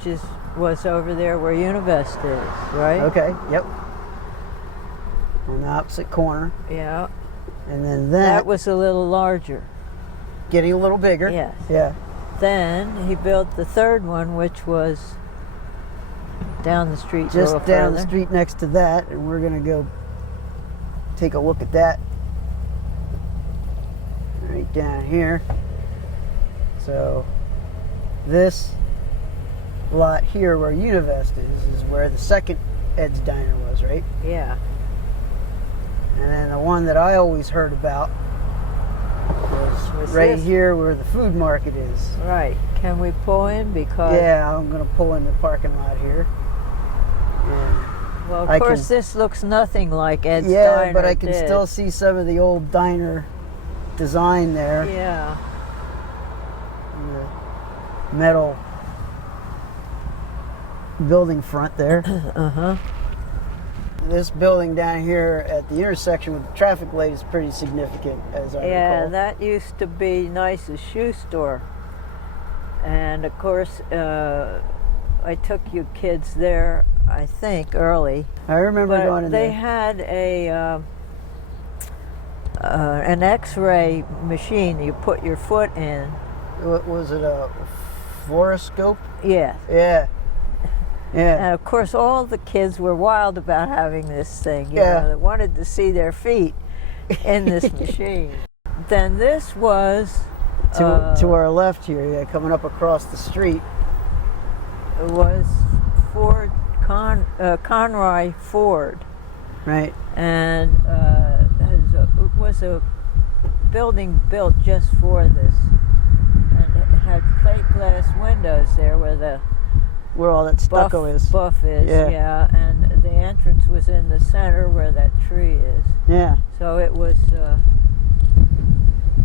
was over there where Univest is, right? Okay, yep. On the opposite corner. Yeah. And then That was a little larger. getting a little bigger. Yes. Yeah. Then he built the third one, which was down the street. a Just little down the further. street next to that, and we're gonna go take a look at that. Right down here. So this lot here where Univest is where the second Ed's Diner was, right? Yeah. And then the one that I always heard about was right this? here where the food market is. Right. Can we pull in because? Yeah, I'm gonna pull in the parking lot here. And Well, of I course, can- this looks nothing like Ed's yeah, Diner but I can did. still see some of the old diner design there. Yeah. The metal building front there. Uh huh. This building down here at the intersection with the traffic light is pretty significant, as I Yeah, recall. that used to be Nice's shoe store, and of course, I took you kids there. I think early. I remember But going in they there. had an X-ray machine. You put your foot in. What was it, a fluoroscope? Yes. Yeah. Yeah. And of course, all the kids were wild about having this thing. You Yeah. know, they wanted to see their feet in this machine. Then this was To our left here, yeah, coming up across the street. was Ford Conroy Ford, Right. and it was a building built just for this, and it had plate glass windows there where the Where all that stucco is. buff is, Yeah. and the entrance was in the center where that tree is. Yeah. So it was,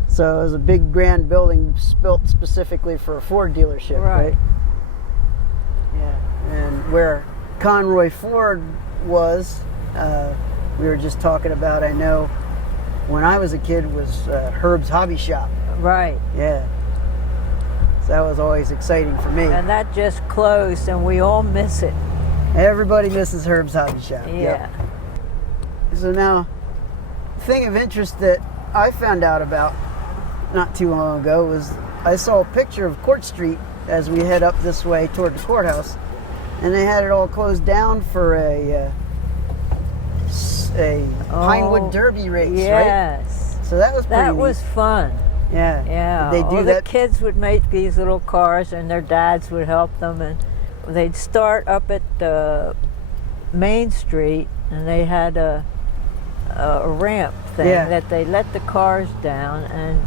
So it was a big grand building built specifically for a Ford dealership, right? Yeah. And where Conroy Ford was, we were just talking about, I know, when I was a kid, was Herb's Hobby Shop. Right. Yeah. So that was always exciting for me. And that just closed, and we all miss it. Everybody misses Herb's Hobby Shop. Yeah. Yep. So now, thing of interest that I found out about not too long ago was I saw a picture of Court Street as we head up this way toward the courthouse, and they had it all closed down for a Pinewood Derby race, right? Yes. So that was pretty That neat. was fun. Yeah. Yeah. Did they do all that? the kids would make these little cars, and their dads would help them, and they'd start up at Main Street, and they had a ramp thing Yeah. that they let the cars down, and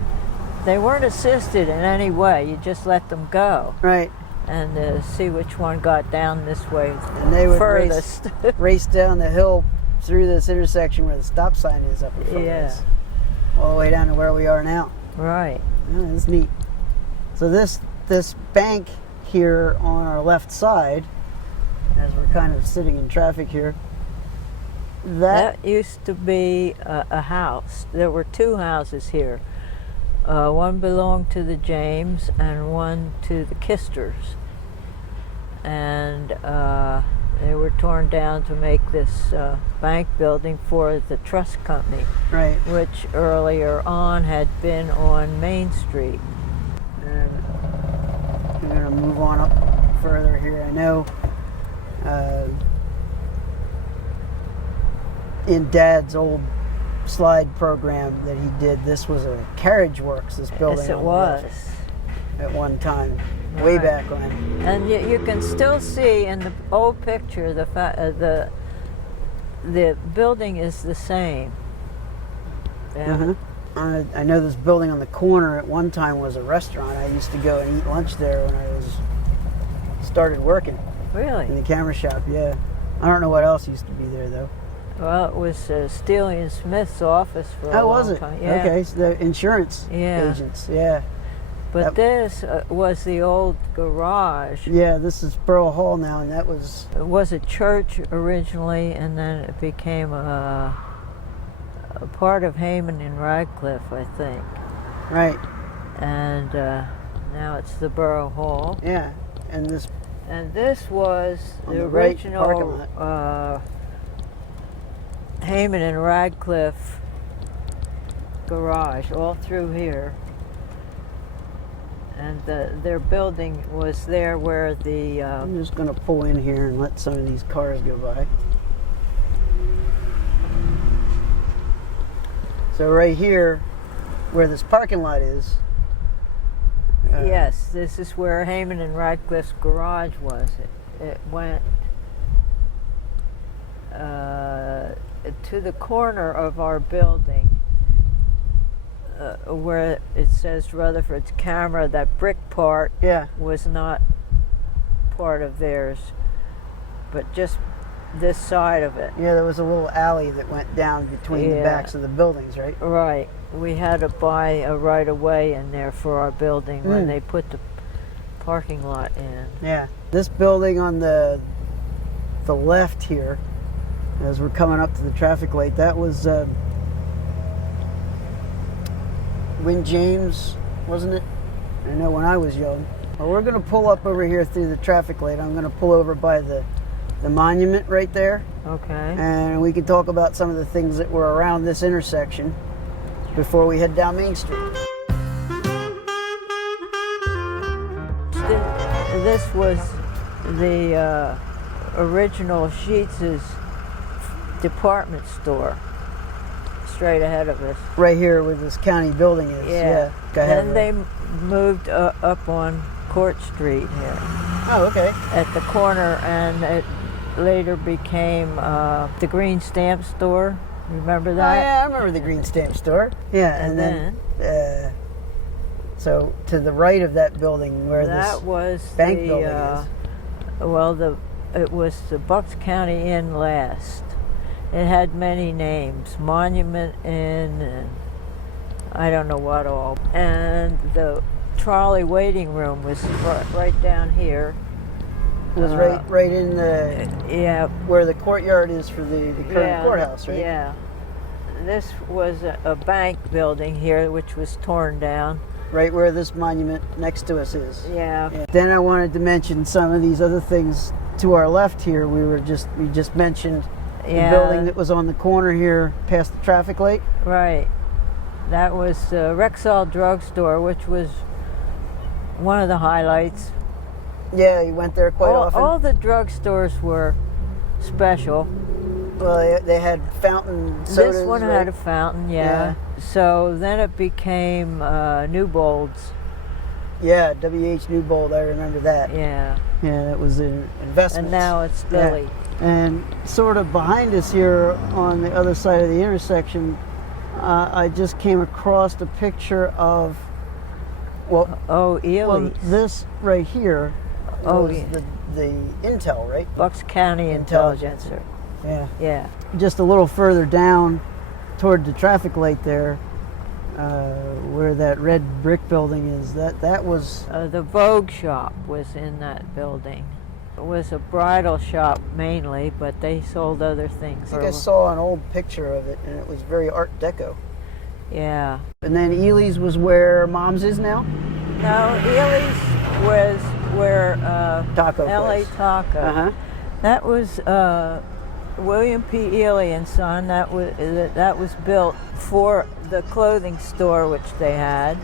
they weren't assisted in any way. You just let them go Right. and see which one got down this way And they would furthest. race down the hill through this intersection where the stop sign is up in front Yeah. of us, all the way down to where we are now. Right. Yeah, that's neat. So this bank here on our left side, as we're kind of sitting in traffic here, that That used to be a house. There were two houses here. One belonged to the James and one to the Kisters. And they were torn down to make this bank building for the trust company, right. which earlier on had been on Main Street. And we're gonna move on up further here. I know in Dad's old slide program that he did. This was a carriage works, this building. Yes, it on was. Rutherford at one time, way Right. back when. And you can still see in the old picture the building is the same. Yeah. Uh-huh. I know this building on the corner at one time was a restaurant. I used to go and eat lunch there when I started working in Really? the camera shop. Yeah, I don't know what else used to be there though. Well, it was Steele and Smith's office for a Oh, long was it? time. Yeah. Okay, so the insurance Yeah. agents. Yeah, But this was the old garage. yeah. This is Borough Hall now, and that was It was a church originally, and then it became a part of Hayman and Radcliffe, I think. right. And now it's the Borough Hall. Yeah, and this And this was On the the right parking original Hayman and Radcliffe garage all through here. And their building was there where the I'm just gonna pull in here and let some of these cars go by. So right here, where this parking lot is. yes, this is where Hayman and Radcliffe's garage was. It went to the corner of our building where it says Rutherford's camera. That brick part Yeah. was not part of theirs, but just this side of it. Yeah, there was a little alley that went down between the Yeah. backs of the buildings, right? Right. We had to buy a right of way in there for our building when Mm. they put the parking lot in. Yeah. This building on the left here, as we're coming up to the traffic light, that was Win James, wasn't it? I know when I was young. Well, we're going to pull up over here through the traffic light. I'm going to pull over by the monument right there, Okay. and we can talk about some of the things that were around this intersection before we head down Main Street. This was the original Sheets's department store, straight ahead of us. Right here where this county building is. Yeah. I have Then they moved up on Court Street here Oh, okay. at the corner, and it later became the Green Stamp Store. Remember Oh, that? yeah, I remember the green stamp store. Yeah, and then so to the right of that building where that this was bank the building is. well, it was the Bucks County Inn last. It had many names, Monument Inn, and I don't know what all. And the trolley waiting room was right down here. It was right in the Yeah, where the courtyard is for the current yeah, courthouse, right? Yeah. This was a bank building here, which was torn down. Right where this monument next to us is. Yeah. Yeah. Then I wanted to mention some of these other things to our left here. We just mentioned the building that was on the corner here past the traffic light. Right. That was Rexall Drugstore, which was one of the highlights. Yeah, you went there quite often. All the drugstores were special. Well, they had fountain sodas. This one right? had a fountain, yeah. So then it became Newbold's. Yeah, W.H. Newbold, I remember that. Yeah. Yeah, that was in investments. And now it's Yeah. Lily. And sort of behind us here on the other side of the intersection, I just came across a picture of, well, Ely's. this right here was yeah. the Intel, right? Bucks County Intelligencer. Yeah. Yeah. Just a little further down toward the traffic light there, where that red brick building is, that was... The Vogue shop was in that building. It was a bridal shop mainly, but they sold other things. I think I saw an old picture of it, and it was very Art Deco. Yeah. And then Ely's was where Mom's is now? No, Ely's was where Taco LA place. Taco. Uh-huh. That was William P. Ely and Son. That was built for the clothing store which they had,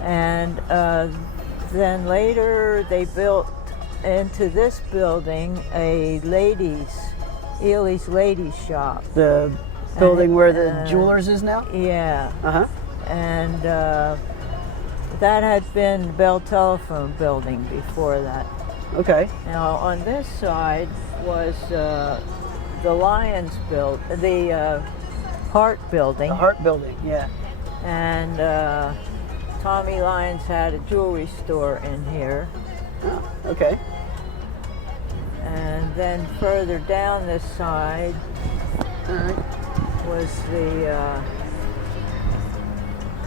and then later they built into this building a Ely's ladies shop. The Building where the jewelers is now? Yeah. Uh-huh. And that had been the Bell Telephone Building before that. Okay. Now on this side was the Lions the Hart Building. The Hart Building, yeah. And Tommy Lyons had a jewelry store in here. Oh, okay. And then further down this side All right. was the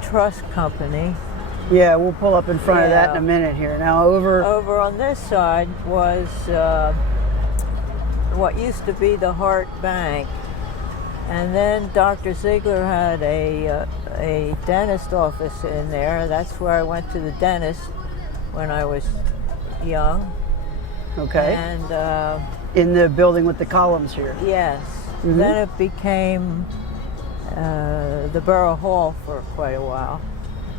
trust company. Yeah, we'll pull up in front of that in Yeah. a minute here. Now over On this side was what used to be the Hart Bank. And then Dr. Ziegler had a dentist office in there. That's where I went to the dentist when I was young. Okay. And In the building with the columns here. yes, Mhm. then it became the Borough Hall for quite a while.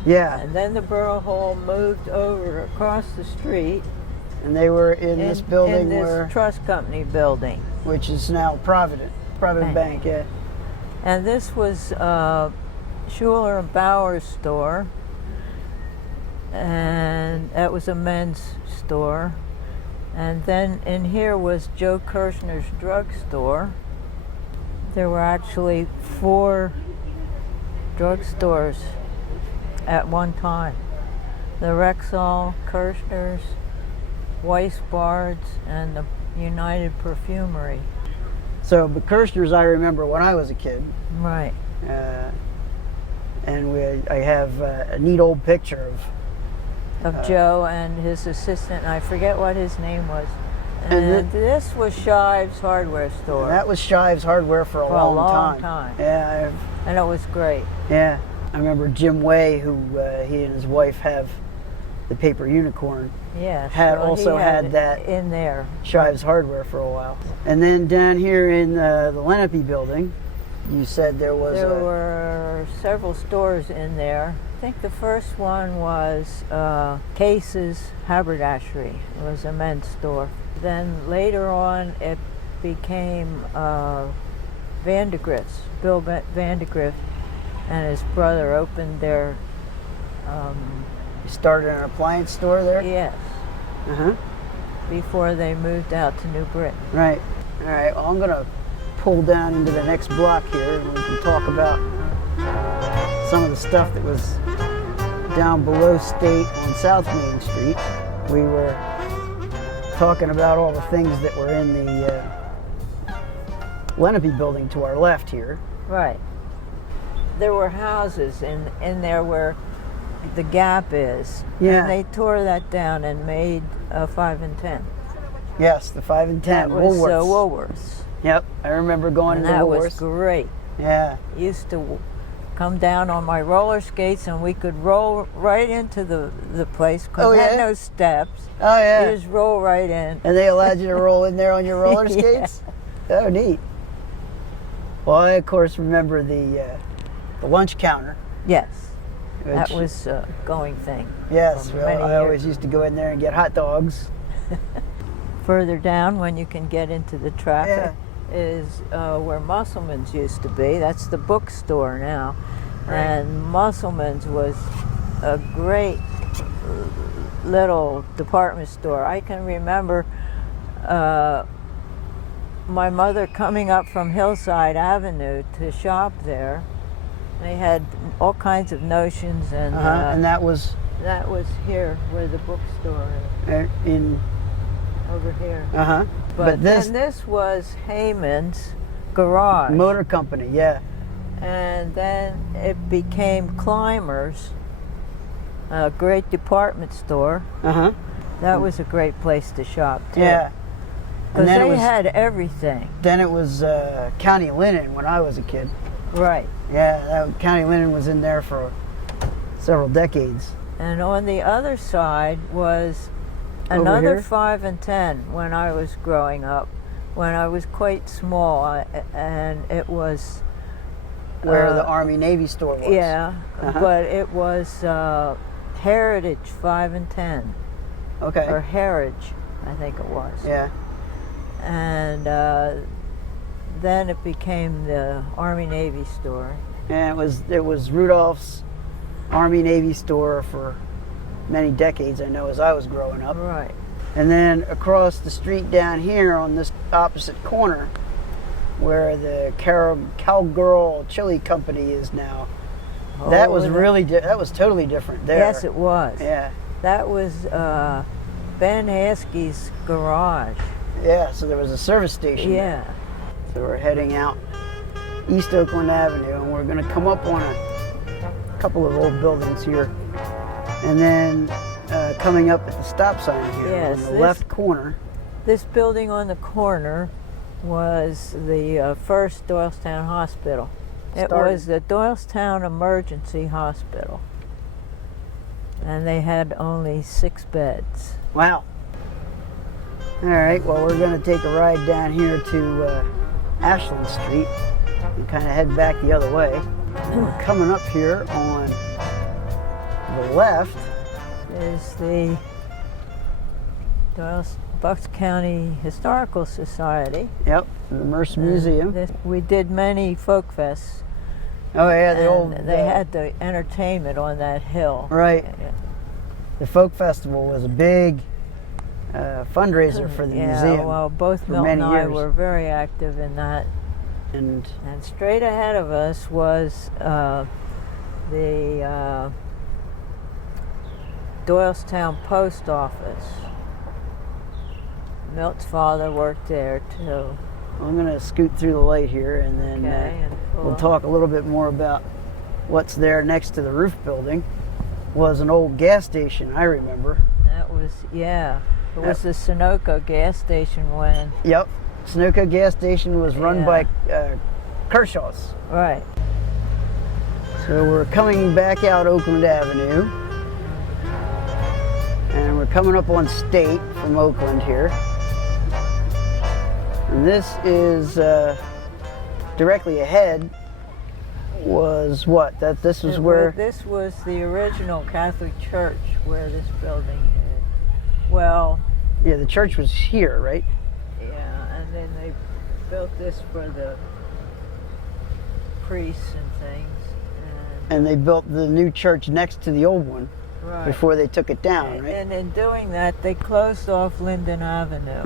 Yeah. And then the Borough Hall moved over across the street And they were in this building in this where trust company building. which is now Provident Bank, yeah. And this was Schuler and Bauer's store, and that was a men's store. And then in here was Joe Kirshner's drugstore. There were actually 4 drugstores at one time. The Rexall, Kirshner's, Weisbard's, and the United Perfumery. So the Kirshner's I remember when I was a kid. Right. And I have a neat old picture Of Joe and his assistant, and I forget what his name was. And And this was Shive's hardware store. that was Shive's Hardware for a long time. Yeah, And it was great. yeah. I remember Jim Way, who he and his wife have the Paper Unicorn, Yeah. also had it that. in there. Shive's Hardware for a while. And then down here in the Lenape building, you said there was There were several stores in there. I think the first one was Case's Haberdashery. It was a men's store. Then later on, it became Vandegrift's. Bill Vandegrift and his brother opened their. you started an appliance store there? Yes, Uh-huh. before they moved out to New Britain. Right. All right. Well, I'm going to pull down into the next block here and we can talk about some of the stuff that was down below State on South Main Street. We were talking about all the things that were in the Lenape building to our left here. Right. There were houses in there where the Gap is. Yeah. And they tore that down and made 5 and 10. Yes, the 5 and 10. That was Woolworths. Woolworths. Yep, I remember going And to that was Woolworths. great. Yeah. Used to come down on my roller skates and we could roll right into the place because Oh, it had yeah? no steps. Oh, yeah. You just roll right in. And they allowed you to roll in there on your roller Yeah. skates? Oh, neat. Well, I, of course, remember the lunch counter. Yes. That which- was a going thing. Yes, for well, many I years. always used to go in there and get hot dogs. Further down, when you can get into the traffic, is where Musselman's used to be. That's the bookstore now. Right. And Musselman's was a great little department store. I can remember my mother coming up from Hillside Avenue to shop there. They had all kinds of notions, and And that was that was here where the bookstore is, in, over here. But this then this was Heyman's garage. motor company, yeah. And then it became Climbers, a great department store. That was a great place to shop too. Yeah. Because then it they was- had everything. Then it was County Linen when I was a kid. Right. Yeah, County Linen was in there for several decades. And on the other side was Over another here? 5 and 10 when I was growing up, when I was quite small, and it was Where the Army Navy store was. yeah, but it was Heritage 5 and 10, Okay. or Heritage, I think it was. Yeah. And then it became the Army-Navy store. And it was Rudolph's Army-Navy store for many decades, I know, as I was growing up. Right. And then across the street down here on this opposite corner, where the Cowgirl Chili Company is now, that was that was totally different there. Yes, it was. Yeah. That was Ben Haskey's garage. Yeah, so there was a service station. Yeah. So we're heading out East Oakland Avenue, and we're going to come up on a couple of old buildings here. And then coming up at the stop sign here Yes, on the left corner. This building on the corner was the first Doylestown Hospital. It was the Doylestown Emergency Hospital. And they had only 6 beds. Wow. All right, well, we're going to take a ride down here to Ashland Street and kind of head back the other way. We're coming up here on the left. Is the Bucks County Historical Society. Yep, the Merce Museum. We did many folk fests. Oh yeah, the old. They had the entertainment on that hill. Right. The folk festival was a big fundraiser for the museum. Well, both Milton and I were very active in that. And straight ahead of us was the Doylestown Post Office. Milt's father worked there too. I'm going to scoot through the light here, and then we'll talk a little bit more about what's there next to the roof building. Was an old gas station, I remember. That was, yeah. It was the Sunoco gas station when... Yep. Sunoco gas station was run by Kershaw's. Right. So we're coming back out Oakland Avenue. And we're coming up on State from Oakland here. And this is directly ahead was what? This was where... This was the original Catholic church where this building is. Well... Yeah, the church was here, right? Yeah, and then they built this for the priests and things. And they built the new church next to the old one. Right. Before they took it down, right? And in doing that, they closed off Linden Avenue.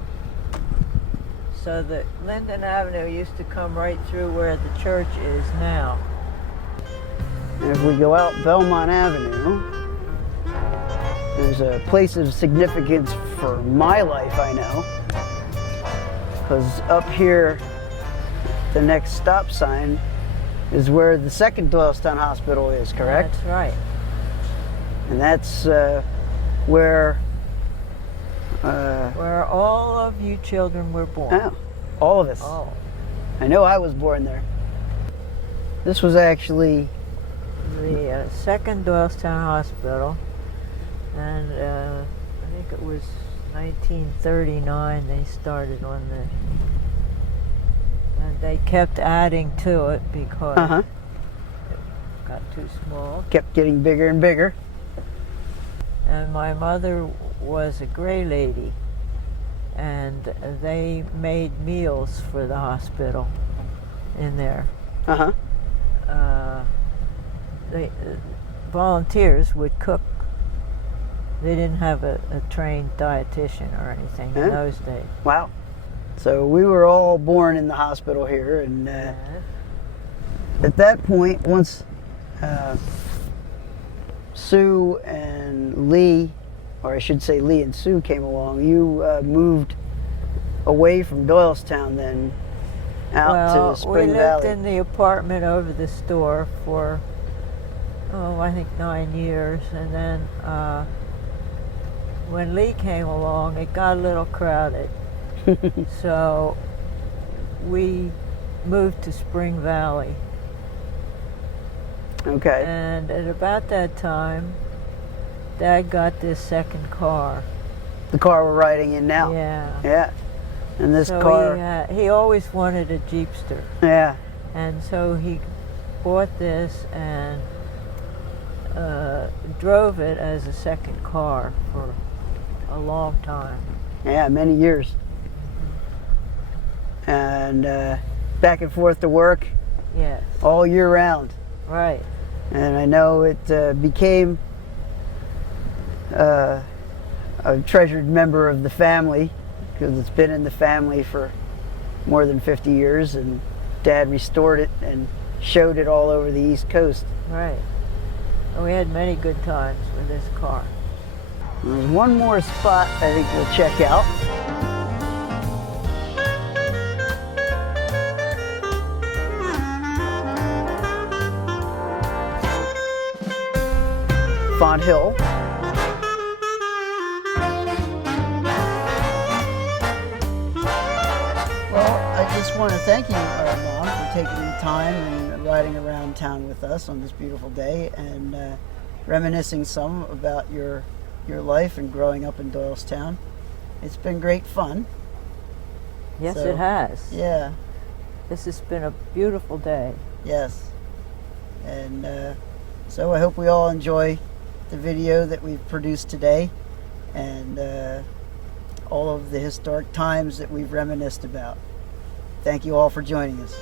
So that Linden Avenue used to come right through where the church is now. And if we go out Belmont Avenue, there's a place of significance for my life, I know. Because up here, the next stop sign is where the second Doylestown Hospital is, correct? That's right. And that's where all of you children were born. Oh, all of us. Oh. I know I was born there. This was actually the second Doylestown Hospital, and I think it was 1939 they started on the. And they kept adding to it because it got too small. Kept getting bigger and bigger. And my mother was a gray lady, and they made meals for the hospital in there. Volunteers would cook. They didn't have a trained dietitian or anything in those days. Wow. So we were all born in the hospital here, and at that point, once Sue and Lee, or I should say Lee and Sue came along, you moved away from Doylestown then out to Spring we Valley. lived in the apartment over the store for, I think 9 years, and then when Lee came along, it got a little crowded. So we moved to Spring Valley. Okay. And at about that time, Dad got this second car. The car we're riding in now. Yeah. Yeah. And this so car. He always wanted a Jeepster. Yeah. And so he bought this and drove it as a second car for a long time. Yeah, many years. And back and forth to work Yes. all year round. Right. And I know it became a treasured member of the family because it's been in the family for more than 50 years, and Dad restored it and showed it all over the East Coast. Right. And we had many good times with this car. There's one more spot I think we'll check out. Font Hill. Well, I just want to thank you, Mom, for taking the time and riding around town with us on this beautiful day and reminiscing some about your life and growing up in Doylestown. It's been great fun. Yes, So, it has. Yeah, This has been a beautiful day. yes. And so I hope we all enjoy the video that we've produced today and all of the historic times that we've reminisced about. Thank you all for joining us.